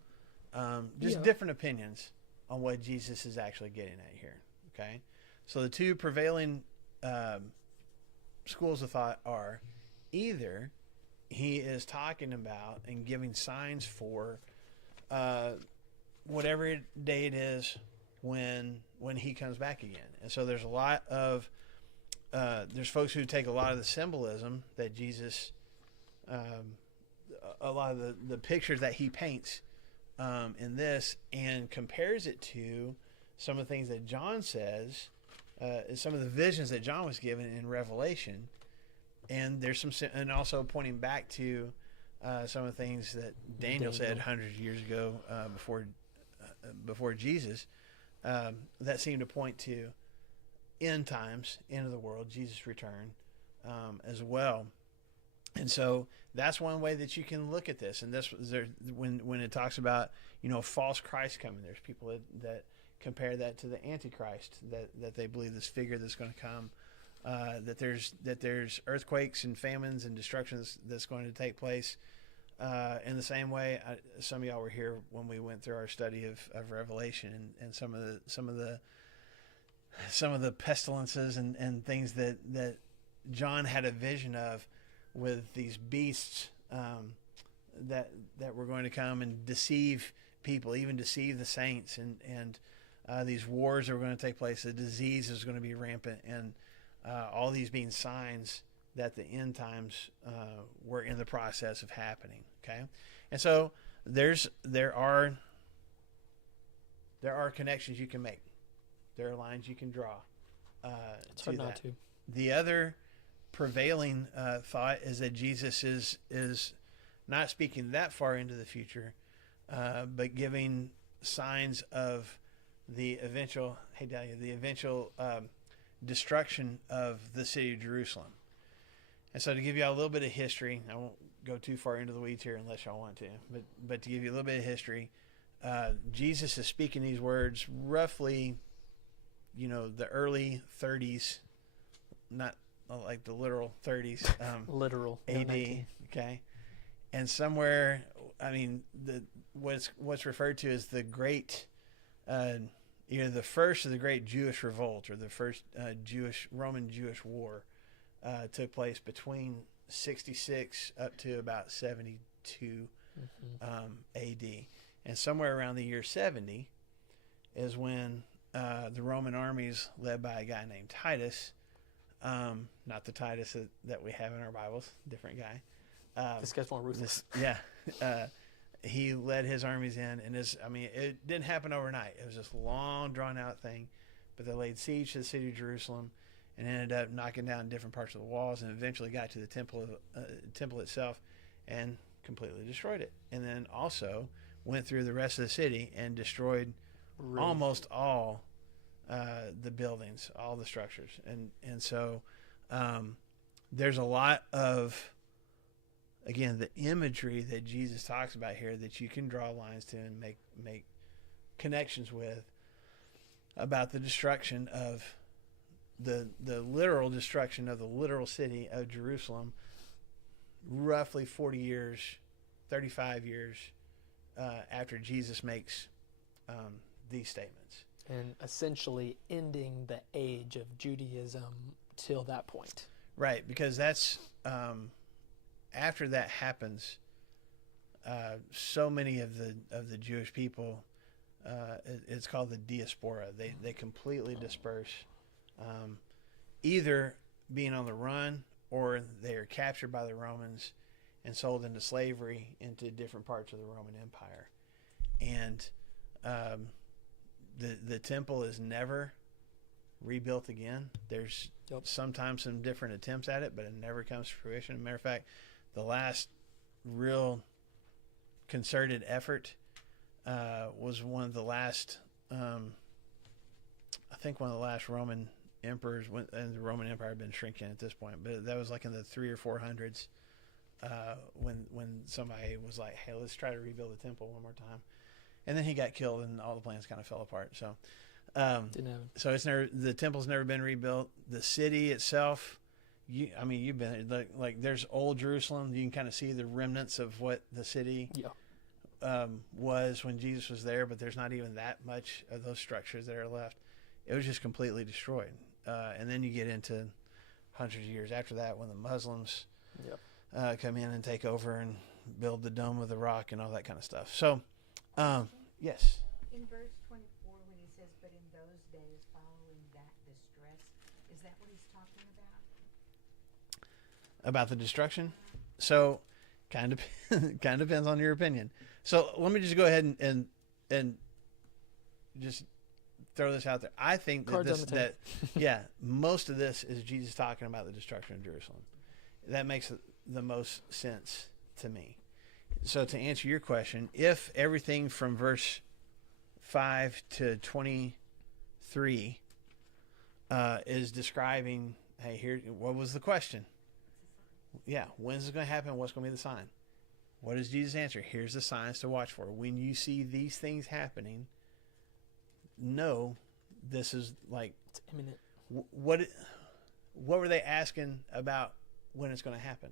different opinions on what Jesus is actually getting at here. Okay, so the two prevailing schools of thought are either he is talking about and giving signs for whatever day it is when he comes back again, and so there's a lot of there's folks who take a lot of the symbolism that Jesus, a lot of the pictures that he paints in this, and compares it to some of the things that John says, some of the visions that John was given in Revelation, and there's some, and also pointing back to some of the things that Daniel said hundreds of years ago before Jesus, that seem to point to end times, end of the world, Jesus' return as well. And so that's one way that you can look at this. And this when it talks about, false Christ coming, there's people that compare that to the Antichrist, that they believe this figure that's going to come, that there's earthquakes and famines and destructions that's going to take place. In the same way, some of y'all were here when we went through our study of Revelation, and some of the pestilences and things that John had a vision of, with these beasts that were going to come and deceive people, even deceive the saints, and these wars that were going to take place. The disease is going to be rampant, and all these being signs that the end times were in the process of happening. Okay, and so there are connections you can make. There are lines you can draw. It's hard not to. The other prevailing thought is that Jesus is not speaking that far into the future, but giving signs of the eventual destruction of the city of Jerusalem. And so, to give you all a little bit of history, I won't go too far into the weeds here unless y'all want to, but to give you a little bit of history, Jesus is speaking these words roughly, the early 30s, not like the literal 30s, Literal. AD, okay? And somewhere, what's referred to as the great, either the first of the great Jewish revolt or the first Roman Jewish war took place between 66 up to about 72 AD. And somewhere around the year 70 is when the Roman armies, led by a guy named Titus, not the Titus that we have in our Bibles, different guy. This guy's more ruthless. He led his armies in, and it didn't happen overnight. It was this long, drawn-out thing, but they laid siege to the city of Jerusalem and ended up knocking down different parts of the walls, and eventually got to the temple itself and completely destroyed it. And then also went through the rest of the city and destroyed almost all the buildings, all the structures. And so there's a lot of, again, the imagery that Jesus talks about here that you can draw lines to and make connections with about the destruction of the literal destruction of the literal city of Jerusalem, roughly 40 years, 35 years after Jesus makes these statements. And essentially ending the age of Judaism till that point. Right, because that's after that happens, so many of the Jewish people, it's called the diaspora. They completely disperse, either being on the run or they are captured by the Romans and sold into slavery into different parts of the Roman Empire. And the temple is never rebuilt again. There's sometimes some different attempts at it, but it never comes to fruition. As a matter of fact, the last real concerted effort was one of the last, I think one of the last Roman emperors, and the Roman Empire had been shrinking at this point, but that was like in the 300s or 400s, when somebody was like, hey, let's try to rebuild the temple one more time. And then he got killed and all the plans kind of fell apart. So Didn't happen. so the temple's never been rebuilt. The city itself, you've been like there's old Jerusalem. You can kind of see the remnants of what the city was when Jesus was there, but there's not even that much of those structures that are left. It was just completely destroyed. And then you get into hundreds of years after that when the Muslims come in and take over and build the Dome of the Rock and all that kind of stuff. So, yes. In verse 24, when he says, but in those days following that distress, is that what he's talking that? About the destruction. So, kind of kind of depends on your opinion. So let me just go ahead and just throw this out there. I think that Cards on this the table. yeah, most of this is Jesus talking about the destruction of Jerusalem. That makes the most sense to me. So to answer your question, if everything from verse 5 to 23 is describing, hey, here, what was the question? Yeah, when's it going to happen? What's going to be the sign? What does Jesus answer? Here's the signs to watch for. When you see these things happening, know this is like It's imminent. what were they asking about when it's going to happen?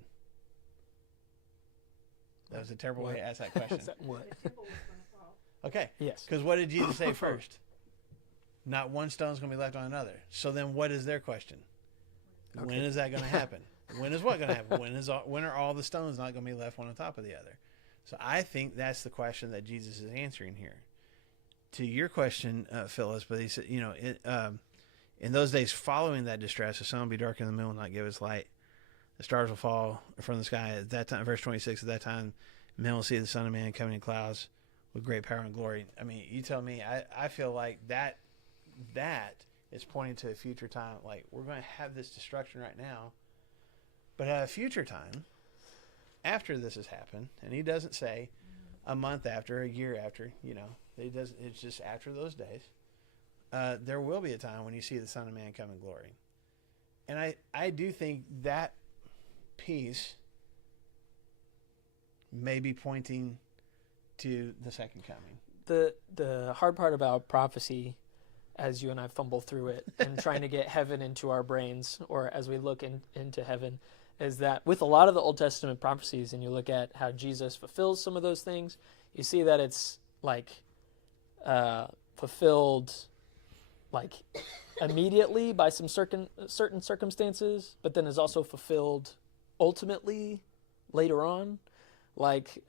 That was a terrible way to ask that question. What? The temple was going to fall. Okay, Yes. because what did Jesus say first? Not one stone's going to be left on another. So then, what is their question? When Okay. is that going to happen? When is what going to happen? When are all the stones not going to be left one on top of the other? So I think that's the question that Jesus is answering here. To your question, Phyllis, but he said, in those days following that distress, the sun will be dark and the moon will not give its light. The stars will fall from the sky at that time. Verse 26, at that time, men will see the Son of Man coming in clouds with great power and glory. I mean, you tell me, I feel like that is pointing to a future time. Like, we're going to have this destruction right now, but at a future time, after this has happened, and he doesn't say a month after, a year after, it's just after those days, there will be a time when you see the Son of Man come in glory. And I do think that piece may be pointing to the second coming. The hard part about prophecy, as you and I fumble through it and trying to get heaven into our brains, or as we look into heaven, is that with a lot of the Old Testament prophecies, and you look at how Jesus fulfills some of those things, you see that it's like fulfilled like immediately by some certain circumstances, but then is also fulfilled ultimately later on, like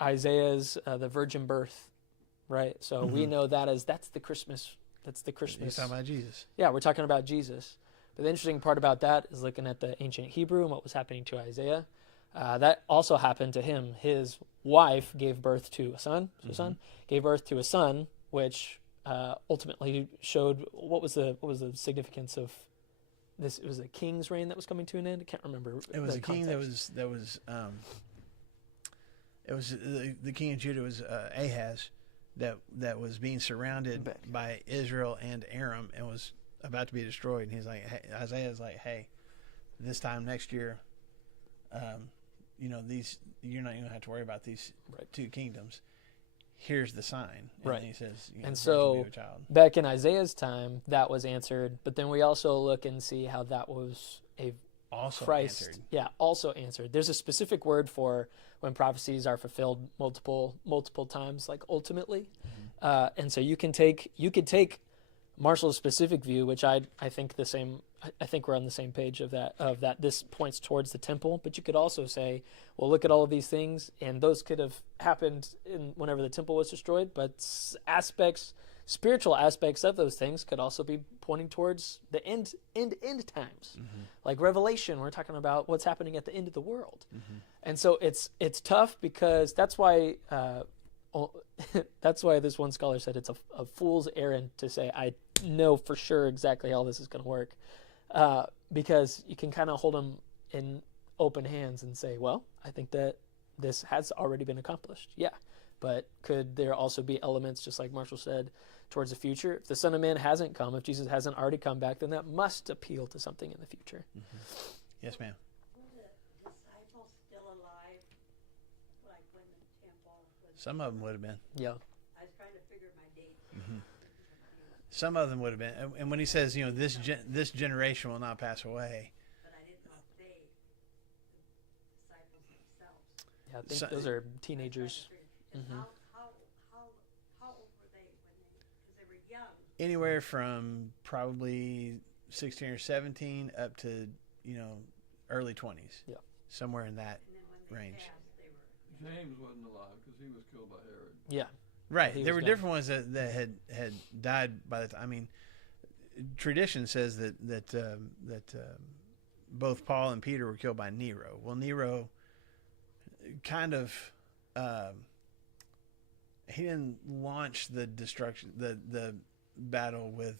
Isaiah's the virgin birth, right? So we know that's the Christmas. That's the Christmas. He's talking about Jesus. Yeah, we're talking about Jesus. But the interesting part about that is looking at the ancient Hebrew and what was happening to Isaiah. That also happened to him. His wife gave birth to a son. Gave birth to a son, which ultimately showed what was the significance of this. It was a king's reign that was coming to an end. I can't remember. It was the a king context. it was the king of Judah was Ahaz, that was being surrounded by Israel and Aram and was about to be destroyed. And he's like, Isaiah's like, hey, this time next year, these, you're not even gonna have to worry about these two kingdoms. Here's the sign. And Right. he says, And the virgin will be so with child. back in Isaiah's time, that was answered. But then we also look and see how that was a Also Christ, answered. also answered. There's a specific word for when prophecies are fulfilled multiple times, like ultimately. And so you could take Marshall's specific view, which I think the same. I think we're on the same page of that. This points towards the temple, but you could also say, well, look at all of these things, and those could have happened whenever the temple was destroyed. But spiritual aspects of those things could also be pointing towards the end times, like Revelation. We're talking about what's happening at the end of the world, and so it's tough because that's why this one scholar said it's a fool's errand to say I know for sure exactly how this is going to work, because you can kind of hold them in open hands and say, well, I think that this has already been accomplished. Yeah. But could there also be elements, just like Marshall said, towards the future? If the Son of Man hasn't come, if Jesus hasn't already come back, then that must appeal to something in the future. Yes, ma'am. Were the disciples still alive, like when the temple was? Some of them would have been. Yeah. I was trying to figure my dates. Some of them would have been. And when he says, this generation will not pass away, But I didn't know if the disciples themselves. Yeah, I think So- those are teenagers. And how old were they because they were young? anywhere from probably 16 or 17 up to, early 20s. Yeah. Somewhere in that And then when they range. passed, they were. James wasn't alive because he was killed by Herod. Yeah. Right. He There was were gone. different ones that had died by the time. I mean, tradition says that both Paul and Peter were killed by Nero. Well, Nero kind of he didn't launch the destruction, the battle with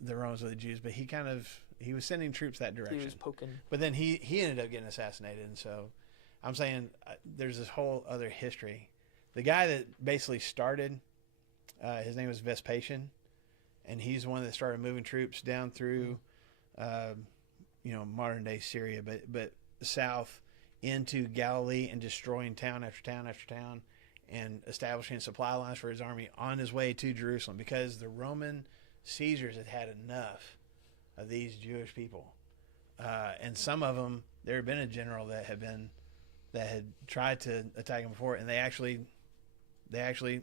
the Romans or the Jews, but he was sending troops that direction. He was poking. But then he ended up getting assassinated, and so I'm saying there's this whole other history. The guy that basically started, his name was Vespasian, and he's the one that started moving troops down through, modern day Syria, but south into Galilee and destroying town after town after town, and establishing supply lines for his army on his way to Jerusalem, because the Roman Caesars had enough of these Jewish people, and some of them, there had been a general that had tried to attack him before, and they actually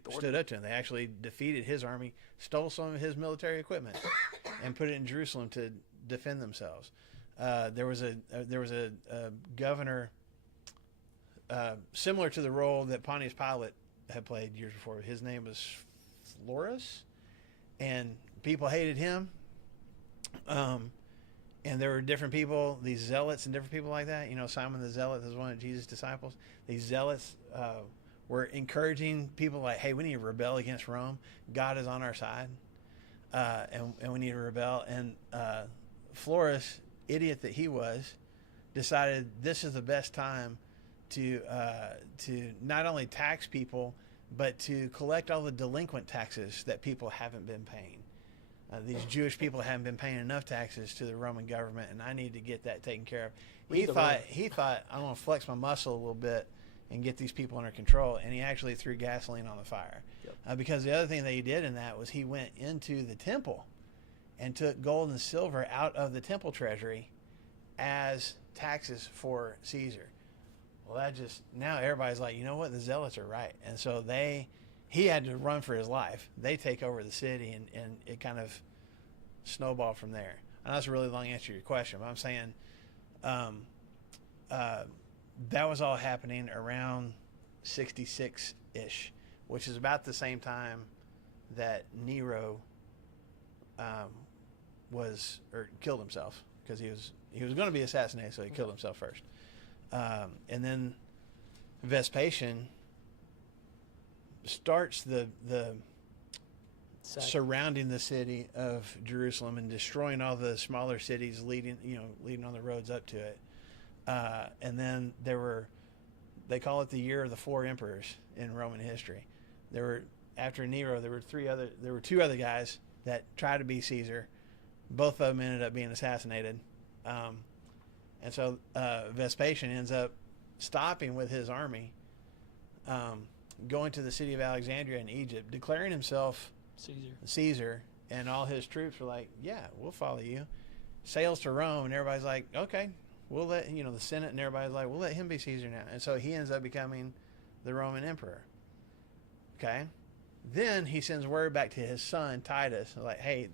stood up to him. They actually defeated his army, stole some of his military equipment, and put it in Jerusalem to defend themselves. There was a governor similar to the role that Pontius Pilate had played years before. His name was Florus, and people hated him. And there were different people, these zealots and different people like that. Simon the Zealot was one of Jesus' disciples. These zealots were encouraging people like, hey, we need to rebel against Rome. God is on our side, and we need to rebel. And Florus, idiot that he was, decided this is the best time to not only tax people, but to collect all the delinquent taxes that people haven't been paying. These Jewish people haven't been paying enough taxes to the Roman government, and I need to get that taken care of. He thought, I'm going to flex my muscle a little bit and get these people under control, and he actually threw gasoline on the fire. Yep. Because the other thing that he did in that was he went into the temple and took gold and silver out of the temple treasury as taxes for Caesar. Well, now everybody's like, you know what, the zealots are right. And so he had to run for his life. They take over the city, and it kind of snowballed from there. I know that's a really long answer to your question, but I'm saying that was all happening around 66-ish, which is about the same time that Nero killed himself, because he was going to be assassinated, so he killed himself first. And then Vespasian starts the surrounding the city of Jerusalem and destroying all the smaller cities leading on the roads up to it. And then they call it the year of the four emperors in Roman history. After Nero, there were two other guys that tried to be Caesar. Both of them ended up being assassinated. And so Vespasian ends up stopping with his army, going to the city of Alexandria in Egypt, declaring himself Caesar, and all his troops were like, yeah, we'll follow you. Sails to Rome, and everybody's like, okay, we'll let, the Senate and everybody's like, we'll let him be Caesar now. And so he ends up becoming the Roman emperor. Okay? Then he sends word back to his son, Titus, like, hey,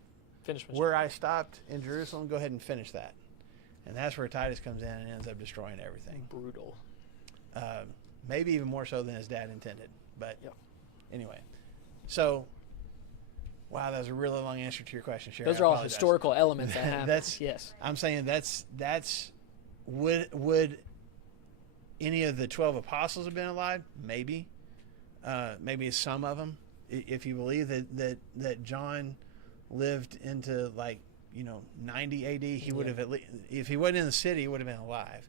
where I stopped in Jerusalem, go ahead and finish that. And that's where Titus comes in and ends up destroying everything. Brutal. Maybe even more so than his dad intended. But anyway. So, wow, that was a really long answer to your question, Sherry. Those are all historical elements that happen. Yes. I'm saying would any of the 12 apostles have been alive? Maybe. Maybe some of them. If you believe that John lived into 90 AD, he would have at least, if he wasn't in the city, he would have been alive.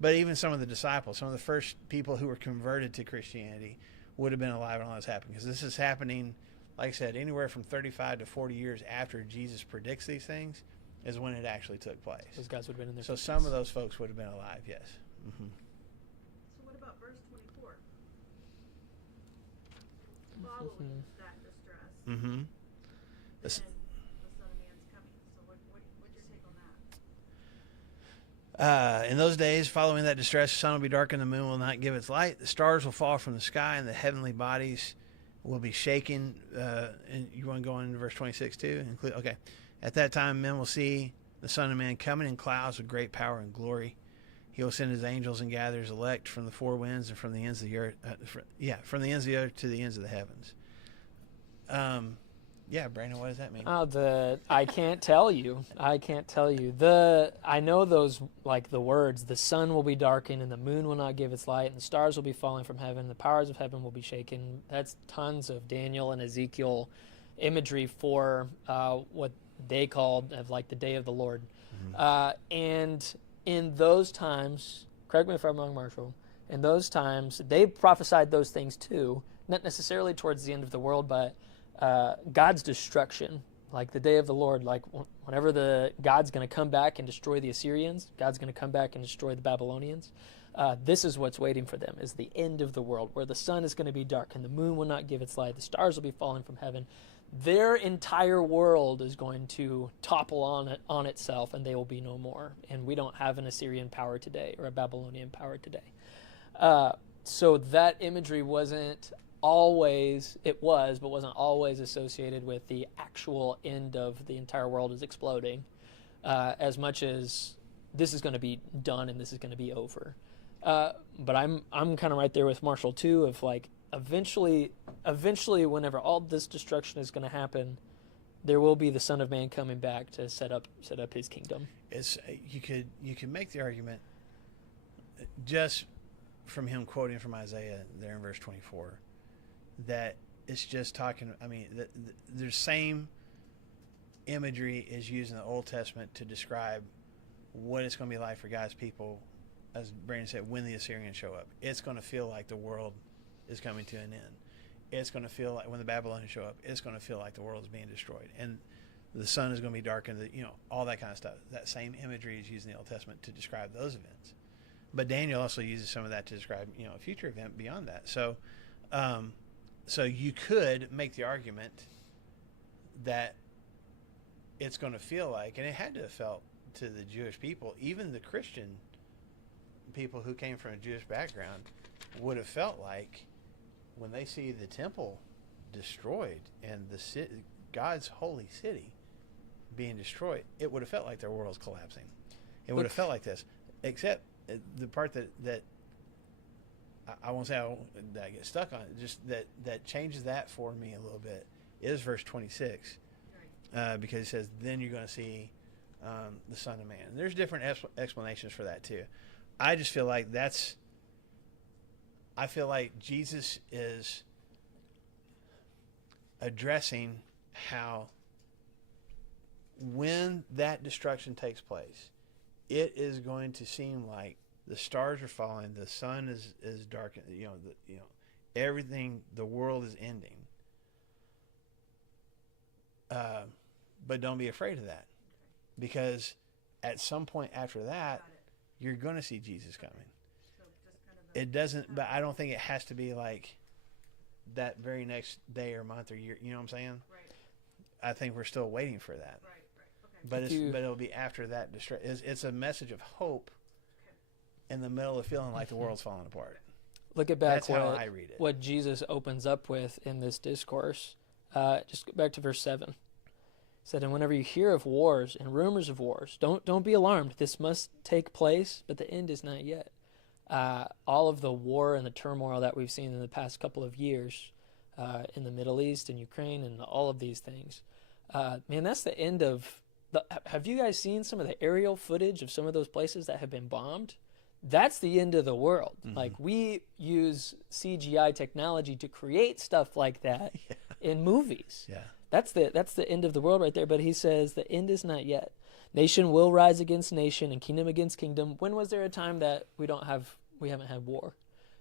But even some of the disciples, some of the first people who were converted to Christianity would have been alive when all this happened, because this is happening, like I said, anywhere from 35 to 40 years after Jesus predicts these things is when it actually took place. Those guys would have been in there. So some of those folks would have been alive, yes. Mm-hmm. So what about verse 24? Following that distress, Mm-hmm. then the Son of Man's coming. So what's your take on that? In those days, following that distress, the sun will be darkened, the moon will not give its light, the stars will fall from the sky, and the heavenly bodies will be shaken. And you want to go into verse 26 too? Okay. At that time, men will see the Son of Man coming in clouds with great power and glory. He will send his angels and gather his elect from the four winds and from the ends of the earth. From the ends of the earth to the ends of the heavens. Yeah, Brandon, what does that mean? I can't tell you. I can't tell you. I know those, like the words, the sun will be darkened and the moon will not give its light and the stars will be falling from heaven. The powers of heaven will be shaken. That's tons of Daniel and Ezekiel imagery for what they called of like the day of the Lord. And in those times, correct me if I'm wrong, Marshall, in those times, they prophesied those things too, not necessarily towards the end of the world, but God's destruction, like the day of the Lord, like whenever God's going to come back and destroy the Assyrians, God's going to come back and destroy the Babylonians. This is what's waiting for them, is the end of the world, where the sun is going to be dark and the moon will not give its light, the stars will be falling from heaven. Their entire world is going to topple on itself, and they will be no more. And we don't have an Assyrian power today or a Babylonian power today. So that imagery wasn't always associated with the actual end of the entire world is exploding, as much as this is going to be done and this is going to be over. But I'm kind of right there with Marshall too, of like eventually whenever all this destruction is going to happen, there will be the Son of Man coming back to set up his kingdom. It's you could make the argument just from him quoting from Isaiah there in verse 24 that it's just talking. I mean, the same imagery is used in the Old Testament to describe what it's going to be like for God's people, as Brandon said, when the Assyrians show up. It's going to feel like the world is coming to an end. It's going to feel like when the Babylonians show up, it's going to feel like the world is being destroyed. And the sun is going to be darkened, all that kind of stuff. That same imagery is used in the Old Testament to describe those events. But Daniel also uses some of that to describe, a future event beyond that. So you could make the argument that it's going to feel like, and it had to have felt to the Jewish people, even the Christian people who came from a Jewish background, would have felt like when they see the temple destroyed and God's holy city being destroyed, it would have felt like their world's collapsing. It would have felt like this, except the part that I won't say that I get stuck on, just that changes that for me a little bit, is verse 26, because it says, then you're going to see the Son of Man. And there's different explanations for that too. I just feel like I feel like Jesus is addressing how when that destruction takes place, it is going to seem like the stars are falling, the sun is darkened, everything, the world is ending. But don't be afraid of that, because at some point after that, you're going to see Jesus coming. It doesn't, but I don't think it has to be like that very next day or month or year. You know what I'm saying? Right. I think we're still waiting for that. Right. Okay. But it'll be after that distress. It's a message of hope in the middle of feeling like the world's falling apart. Look at back That's how I read it. What Jesus opens up with in this discourse. Just go back to verse 7. It said, and whenever you hear of wars and rumors of wars, don't be alarmed. This must take place, but the end is not yet. All of the war and the turmoil that we've seen in the past couple of years in the Middle East and Ukraine and all of these things, man, that's the end of have you guys seen some of the aerial footage of some of those places that have been bombed? That's the end of the world. Mm-hmm. Like, we use CGI technology to create stuff like that in movies. Yeah. That's the end of the world right there. But he says the end is not yet. Nation will rise against nation and kingdom against kingdom. When was there a time that we haven't had war?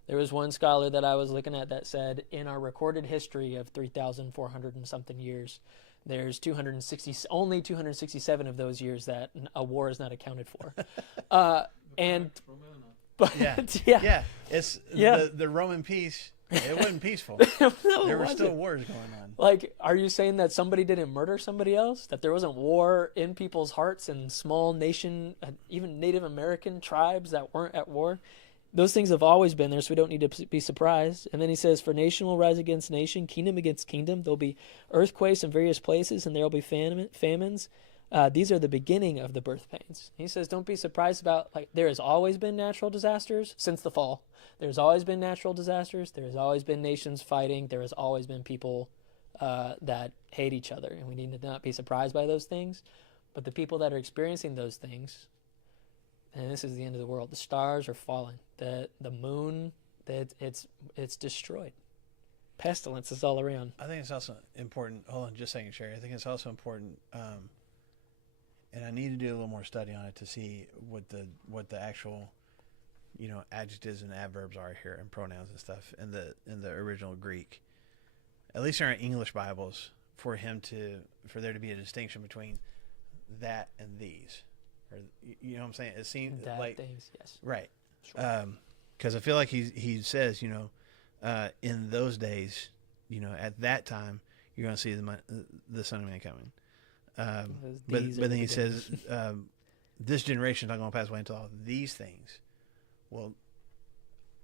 There was one scholar that I was looking at that said in our recorded history of 3,400 and something years, there's only 267 of those years that a war is not accounted for. It's the Roman peace. It wasn't peaceful. No, there were still wars going on. Like, are you saying that somebody didn't murder somebody else? That there wasn't war in people's hearts and small nation, even Native American tribes that weren't at war? Those things have always been there, so we don't need to be surprised. And then he says, for nation will rise against nation, kingdom against kingdom. There'll be earthquakes in various places, and there'll be famines. These are the beginning of the birth pains. He says, don't be surprised about, like, there has always been natural disasters since the fall. There's always been natural disasters. There has always been nations fighting. There has always been people that hate each other, and we need to not be surprised by those things. But the people that are experiencing those things, and this is the end of the world. The stars are falling. The moon, it's destroyed. Pestilence is all around. I think it's also important. Hold on, just a second, Sherry. I think it's also important, and I need to do a little more study on it to see what the actual, adjectives and adverbs are here, and pronouns and stuff in the original Greek. At least in our English Bibles, for there to be a distinction between that and these, or you know what I'm saying? It seems That like things, yes. right, Sure. because I feel like he says, in those days, at that time, you're going to see the Son of Man coming. But These are then the he beginnings. says, this generation is not going to pass away until all these things. Well,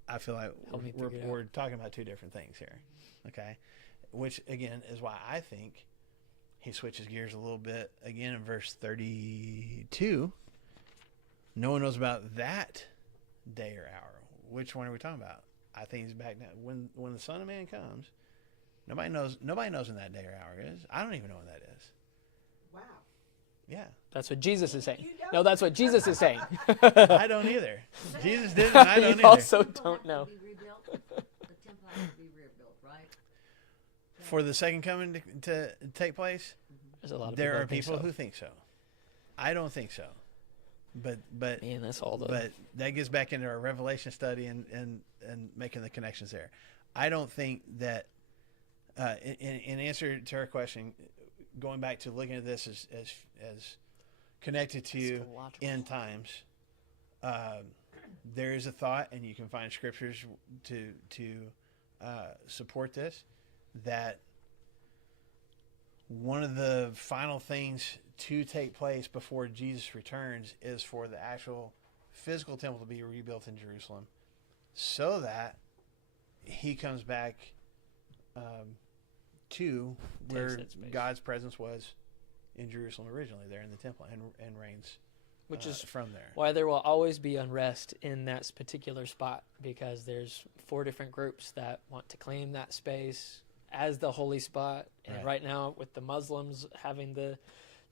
I feel like Help me figure it out. we're talking about two different things here. Okay. Which, again, is why I think he switches gears a little bit. Again, in verse 32, no one knows about that day or hour. Which one are we talking about? I think he's back now. When the Son of Man comes, nobody knows when that day or hour is. I don't even know when that is. Wow. Yeah. That's what Jesus is saying. No, that's what Jesus is saying. I don't either. Jesus didn't, and I don't You either. also Temple don't has know. to be rebuilt. The temple has to be rebuilt, right? For the second coming to take place, There's a lot of there are that think people so. who think so. I don't think so. But Man, that's all the. but that gets back into our Revelation study and making the connections there. I don't think that in answer to our question, going back to looking at this as connected to Eschatological. end times, there is a thought, and you can find scriptures to support this, that one of the final things to take place before Jesus returns is for the actual physical temple to be rebuilt in Jerusalem, so that he comes back to where that space. God's presence was in Jerusalem originally, there in the temple, and reigns Which is from there. why there will always be unrest in that particular spot, because there's 4 different groups that want to claim that space as the holy spot. And right now, with the Muslims having the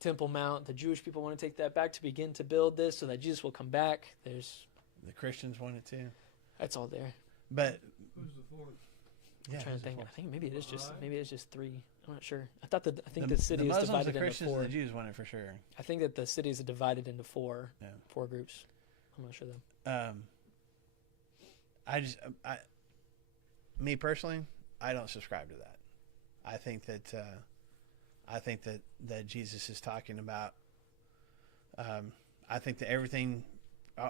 Temple Mount, the Jewish people want to take that back to begin to build this so that Jesus will come back. There's The Christians want it too, that's all there. but Who's the fourth? yeah, I'm trying to think. it's I think maybe it's just 3. I'm not sure. I think the the city the is Muslims, divided the into Christians, 4. and the Jews want it for sure. I think that the city is divided into 4 Yeah. 4 groups. I'm not sure though. Me personally, I don't subscribe to that. I think that Jesus is talking about. I think that everything,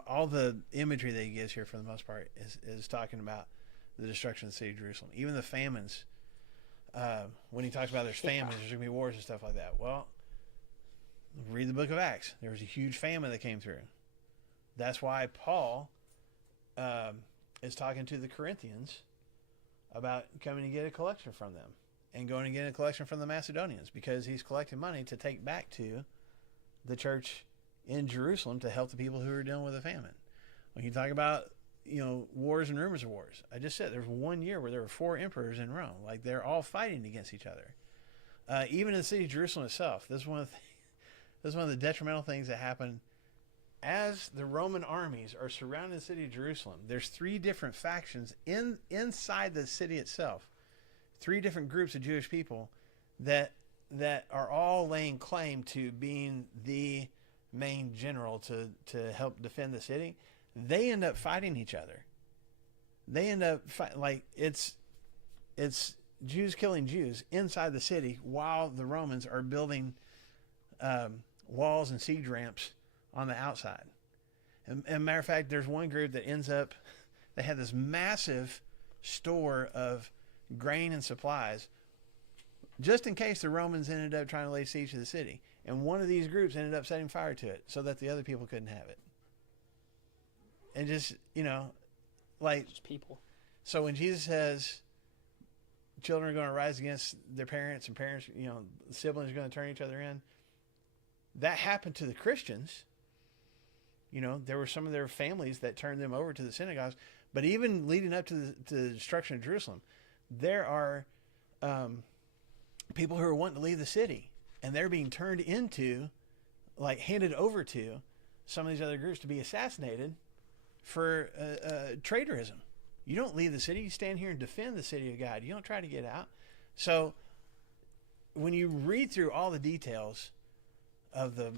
all the imagery that he gives here, for the most part, is talking about the destruction of the city of Jerusalem. Even the famines. When he talks about there's famines, there's gonna be wars and stuff like that. Well, read the book of Acts. There was a huge famine that came through. That's why Paul is talking to the Corinthians about coming to get a collection from them and going to get a collection from the Macedonians, because he's collecting money to take back to the church in Jerusalem to help the people who are dealing with a famine. When you talk about, wars and rumors of wars, I just said there's one year where there were 4 emperors in Rome. Like, they're all fighting against each other. Even in the city of Jerusalem itself, this is one of the detrimental things that happen as the Roman armies are surrounding the city of Jerusalem. There's 3 different factions inside the city itself. 3 different groups of Jewish people that are all laying claim to being the main general to help defend the city. They end up fighting each other. They end up it's Jews killing Jews inside the city while the Romans are building walls and siege ramps on the outside. And matter of fact, there's one group that ends up, they had this massive store of grain and supplies just in case the Romans ended up trying to lay siege to the city. And one of these groups ended up setting fire to it so that the other people couldn't have it. And just, Just people. so when Jesus says children are going to rise against their parents, and parents, siblings are going to turn each other in, that happened to the Christians. There were some of their families that turned them over to the synagogues. But even leading up to the destruction of Jerusalem, there are people who are wanting to leave the city, and they're being turned into, like handed over to some of these other groups to be assassinated for traitorism. You don't leave the city. You stand here and defend the city of God. You don't try to get out. So when you read through all the details of the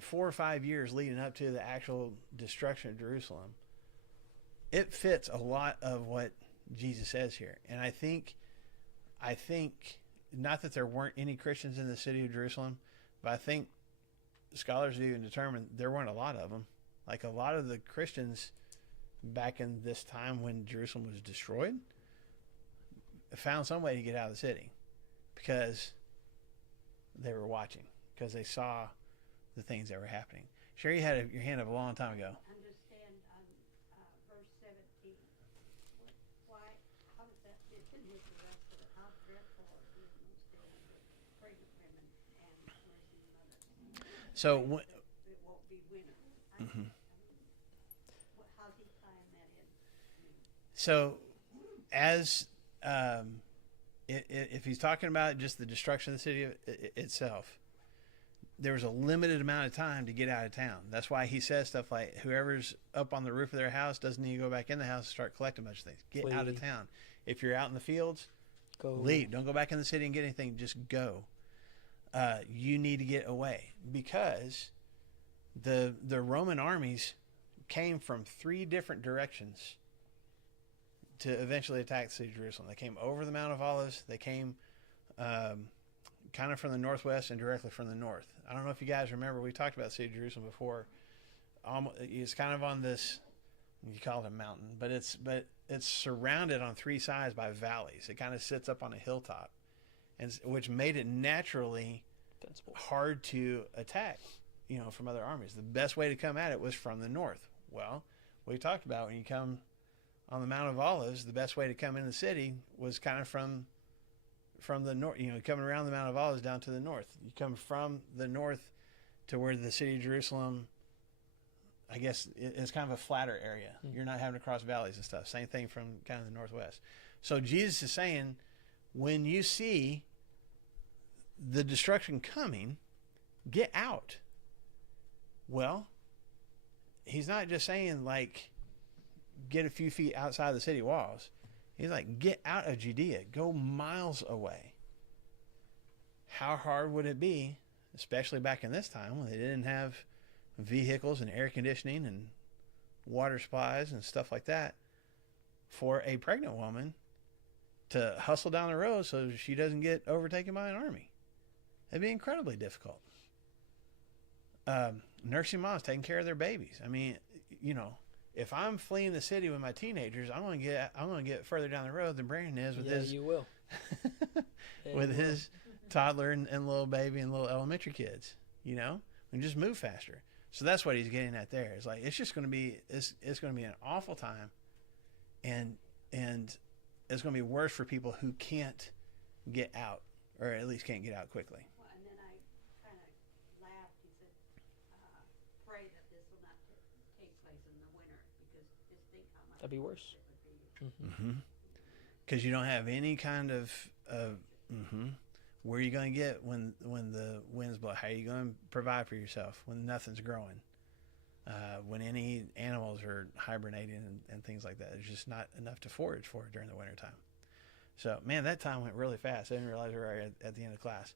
4 or 5 years leading up to the actual destruction of Jerusalem, it fits a lot of what Jesus says here. And I think not that there weren't any Christians in the city of Jerusalem, but I think scholars have even determined there weren't a lot of them. Like a lot of the Christians back in this time when Jerusalem was destroyed found some way to get out of the city because they were watching, because they saw the things that were happening. Sure, you had your hand up a long time ago. Understand on verse 17. Why? How does that fit in with the rest of it? How dreadful are Jerusalem's days with pregnant women and nursing mothers? So It won't be winter. How's he tying that in? So, as if he's talking about just the destruction of the city itself, there was a limited amount of time to get out of town. That's why he says stuff like, whoever's up on the roof of their house doesn't need to go back in the house and start collecting a bunch of things. Get out of town. If you're out in the fields, leave. Don't go back in the city and get anything. Just go. You need to get away, because the Roman armies came from 3 different directions to eventually attack the city of Jerusalem. They came over the Mount of Olives. They came kind of from the northwest and directly from the north. I don't know if you guys remember, we talked about the city of Jerusalem before. It's kind of on this, you call it a mountain, but it's surrounded on 3 sides by valleys. It kind of sits up on a hilltop, and which made it naturally hard to attack, from other armies. The best way to come at it was from the north. Well, we talked about when you come on the Mount of Olives, the best way to come in the city was kind of from the north, coming around the Mount of Olives down to the north. You come from the north to where the city of Jerusalem, I guess, is kind of a flatter area. You're not having to cross valleys and stuff. Same thing from kind of the northwest. So Jesus is saying, when you see the destruction coming, get out. Well, he's not just saying, like, get a few feet outside the city walls. He's like, get out of Judea. Go miles away. How hard would it be, especially back in this time when they didn't have vehicles and air conditioning and water supplies and stuff like that, for a pregnant woman to hustle down the road so she doesn't get overtaken by an army? It'd be incredibly difficult. Nursing moms taking care of their babies. I mean, if I'm fleeing the city with my teenagers, I'm going to get further down the road than Brandon is with his. You will. With his toddler and little baby and little elementary kids. We just move faster. So that's what he's getting at there. It's like, it's just going to be it's going to be an awful time, and it's going to be worse for people who can't get out, or at least can't get out quickly. Well, and then I kind of laughed. He said, pray that this will not take place in the winter, because just think how much That'd be worse. it would be. Because you don't have any kind of where are you going to get when the winds blow? How are you going to provide for yourself when nothing's growing? When any animals are hibernating and things like that? There's just not enough to forage for during the wintertime. So, man, that time went really fast. I didn't realize we were at the end of class.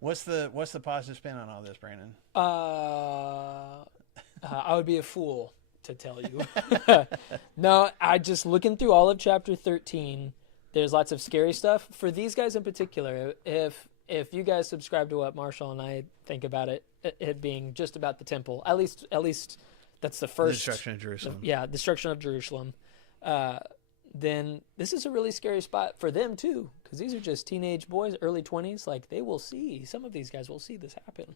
What's the positive spin on all this, Brandon? I would be a fool to tell you. No, I just looking through all of chapter 13. There's lots of scary stuff for these guys in particular. If you guys subscribe to what Marshall and I think about it being just about the temple, at least that's the first destruction of Jerusalem. Destruction of Jerusalem. Then this is a really scary spot for them too, because these are just teenage boys, early 20s. Like, they will see, some of these guys will see this happen.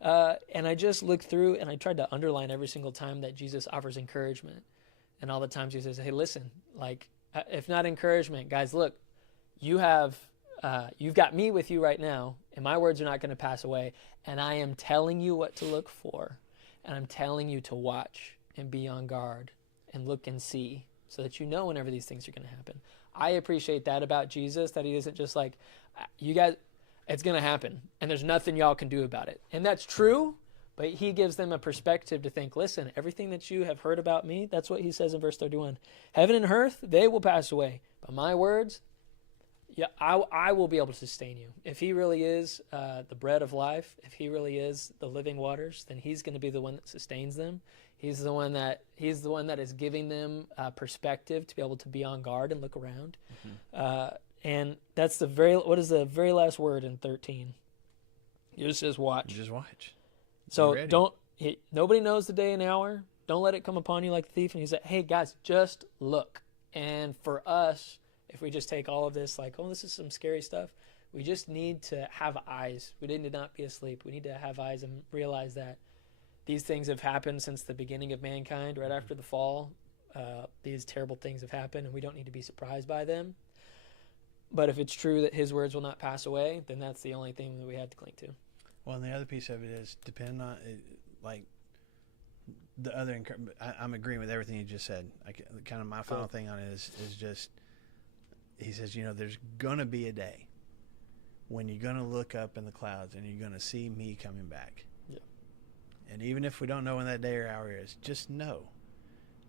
And I just looked through and I tried to underline every single time that Jesus offers encouragement, and all the times he says, "Hey, listen, like, if not encouragement, guys, look, you've got me with you right now, and my words are not going to pass away, and I am telling you what to look for, and I'm telling you to watch and be on guard and look and see, so that you know whenever these things are going to happen. I appreciate that about Jesus, that he isn't just like, you guys, it's going to happen, and there's nothing y'all can do about it. And that's true, but he gives them a perspective to think, listen, everything that you have heard about me, that's what he says in verse 31. Heaven and earth, they will pass away, but my words, yeah, I will be able to sustain you. If he really is the bread of life, if he really is the living waters, then he's going to be the one that sustains them. He's the one that is giving them perspective to be able to be on guard and look around. And that's what is the very last word in 13? It just says watch. Just watch. So Be ready. nobody knows the day and hour. Don't let it come upon you like a thief. And he said, hey guys, just look. And for us, if we just take all of this like, oh, this is some scary stuff, we just need to have eyes. We need to not be asleep. We need to have eyes and realize that these things have happened since the beginning of mankind. Right after the fall, these terrible things have happened, and we don't need to be surprised by them. But if it's true that his words will not pass away, then that's the only thing that we have to cling to. Well, and the other piece of it is depend on like the other. I'm agreeing with everything you just said. Kind of my final thing on it is just he says, there's gonna be a day when you're gonna look up in the clouds and you're gonna see me coming back. Yeah. And even if we don't know when that day or hour is, just know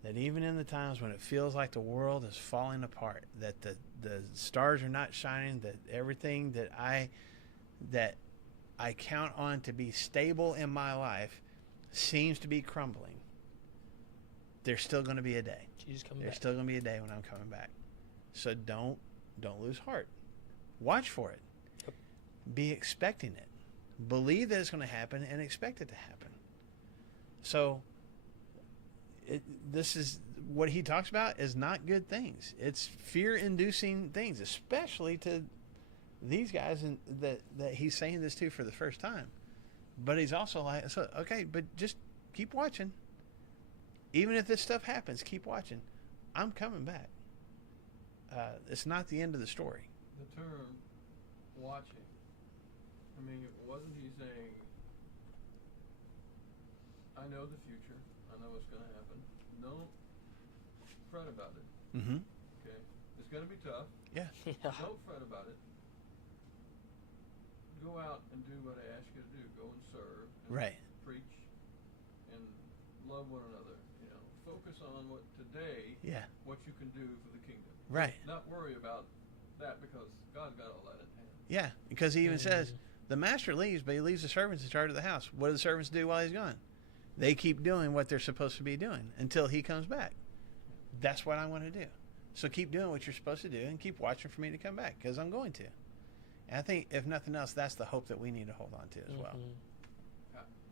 that even in the times when it feels like the world is falling apart, that the stars are not shining, that everything that I count on to be stable in my life seems to be crumbling, there's still going to be a day. Jesus coming There's back. still going to be a day when I'm coming back. So don't lose heart. Watch for it. Yep. Be expecting it. Believe that it's going to happen and expect it to happen. So this is what he talks about is not good things. It's fear-inducing things, especially to these guys that he's saying this to for the first time. But he's also like, so, okay, but just keep watching. Even if this stuff happens, keep watching. I'm coming back. It's not the end of the story. The term watching, I mean, wasn't he saying, I know the future, I know what's going to happen, don't fret about it, Mm-hmm. okay? It's going to be tough, Yeah. Yeah. don't fret about it. Go out and do what I ask you to do, go and serve, and Right. preach, and love one another, focus on what today, Yeah. what you can do for the kingdom. Right. Not worry about that because God's got all that in hand. Yeah. Because he even says the master leaves, but he leaves the servants in charge of the house. What do the servants do while he's gone? They keep doing what they're supposed to be doing until he comes back. That's what I want to do. So keep doing what you're supposed to do and keep watching for me to come back because I'm going to. And I think, if nothing else, that's the hope that we need to hold on to as well.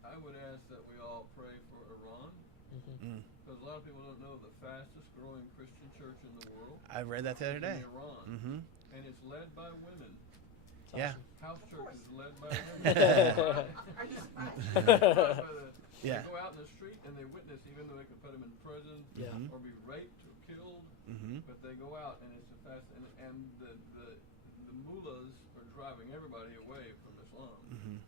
I would ask that we all pray for Iran, because a lot of people don't know the fastest growing Christian church in the world I read that the other is day. in Iran, Mm-hmm. and it's led by women. Yeah. House church is led by women. Are you surprised? Yeah. They go out in the street and they witness, even though they could put them in prison Yeah. or be raped or killed, Mm-hmm. but they go out and it's a fast, and the mullahs are driving everybody away from Islam,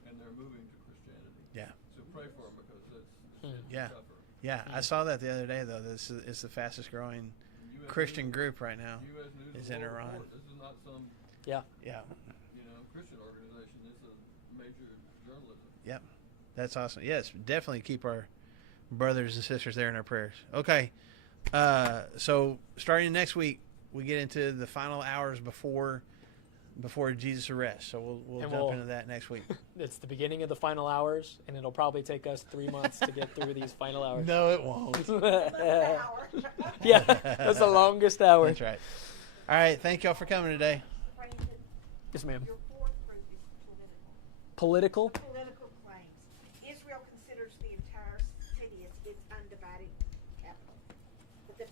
and they're moving to Christianity. Yeah. So pray for them because it's Yeah. tougher. Yeah. I saw that the other day, though. This is the fastest growing US Christian News- group right now. US News is and in World Iran. Report. This is not some Yeah. Yeah. Christian organization. It's a major journalism. Yep. That's awesome. Yes, definitely keep our brothers and sisters there in our prayers. Okay. So starting next week, we get into the final hours before Jesus' arrest. So we'll And jump we'll- into that next week. It's the beginning of the final hours, and it'll probably take us 3 months to get through these final hours. No, it won't. Hour. Yeah, that's the longest hour. That's right. All right. Thank y'all for coming today. Brandon, Yes, ma'am. your fourth group is political. Political? Political claims. Israel considers the entire city as its undivided capital. But the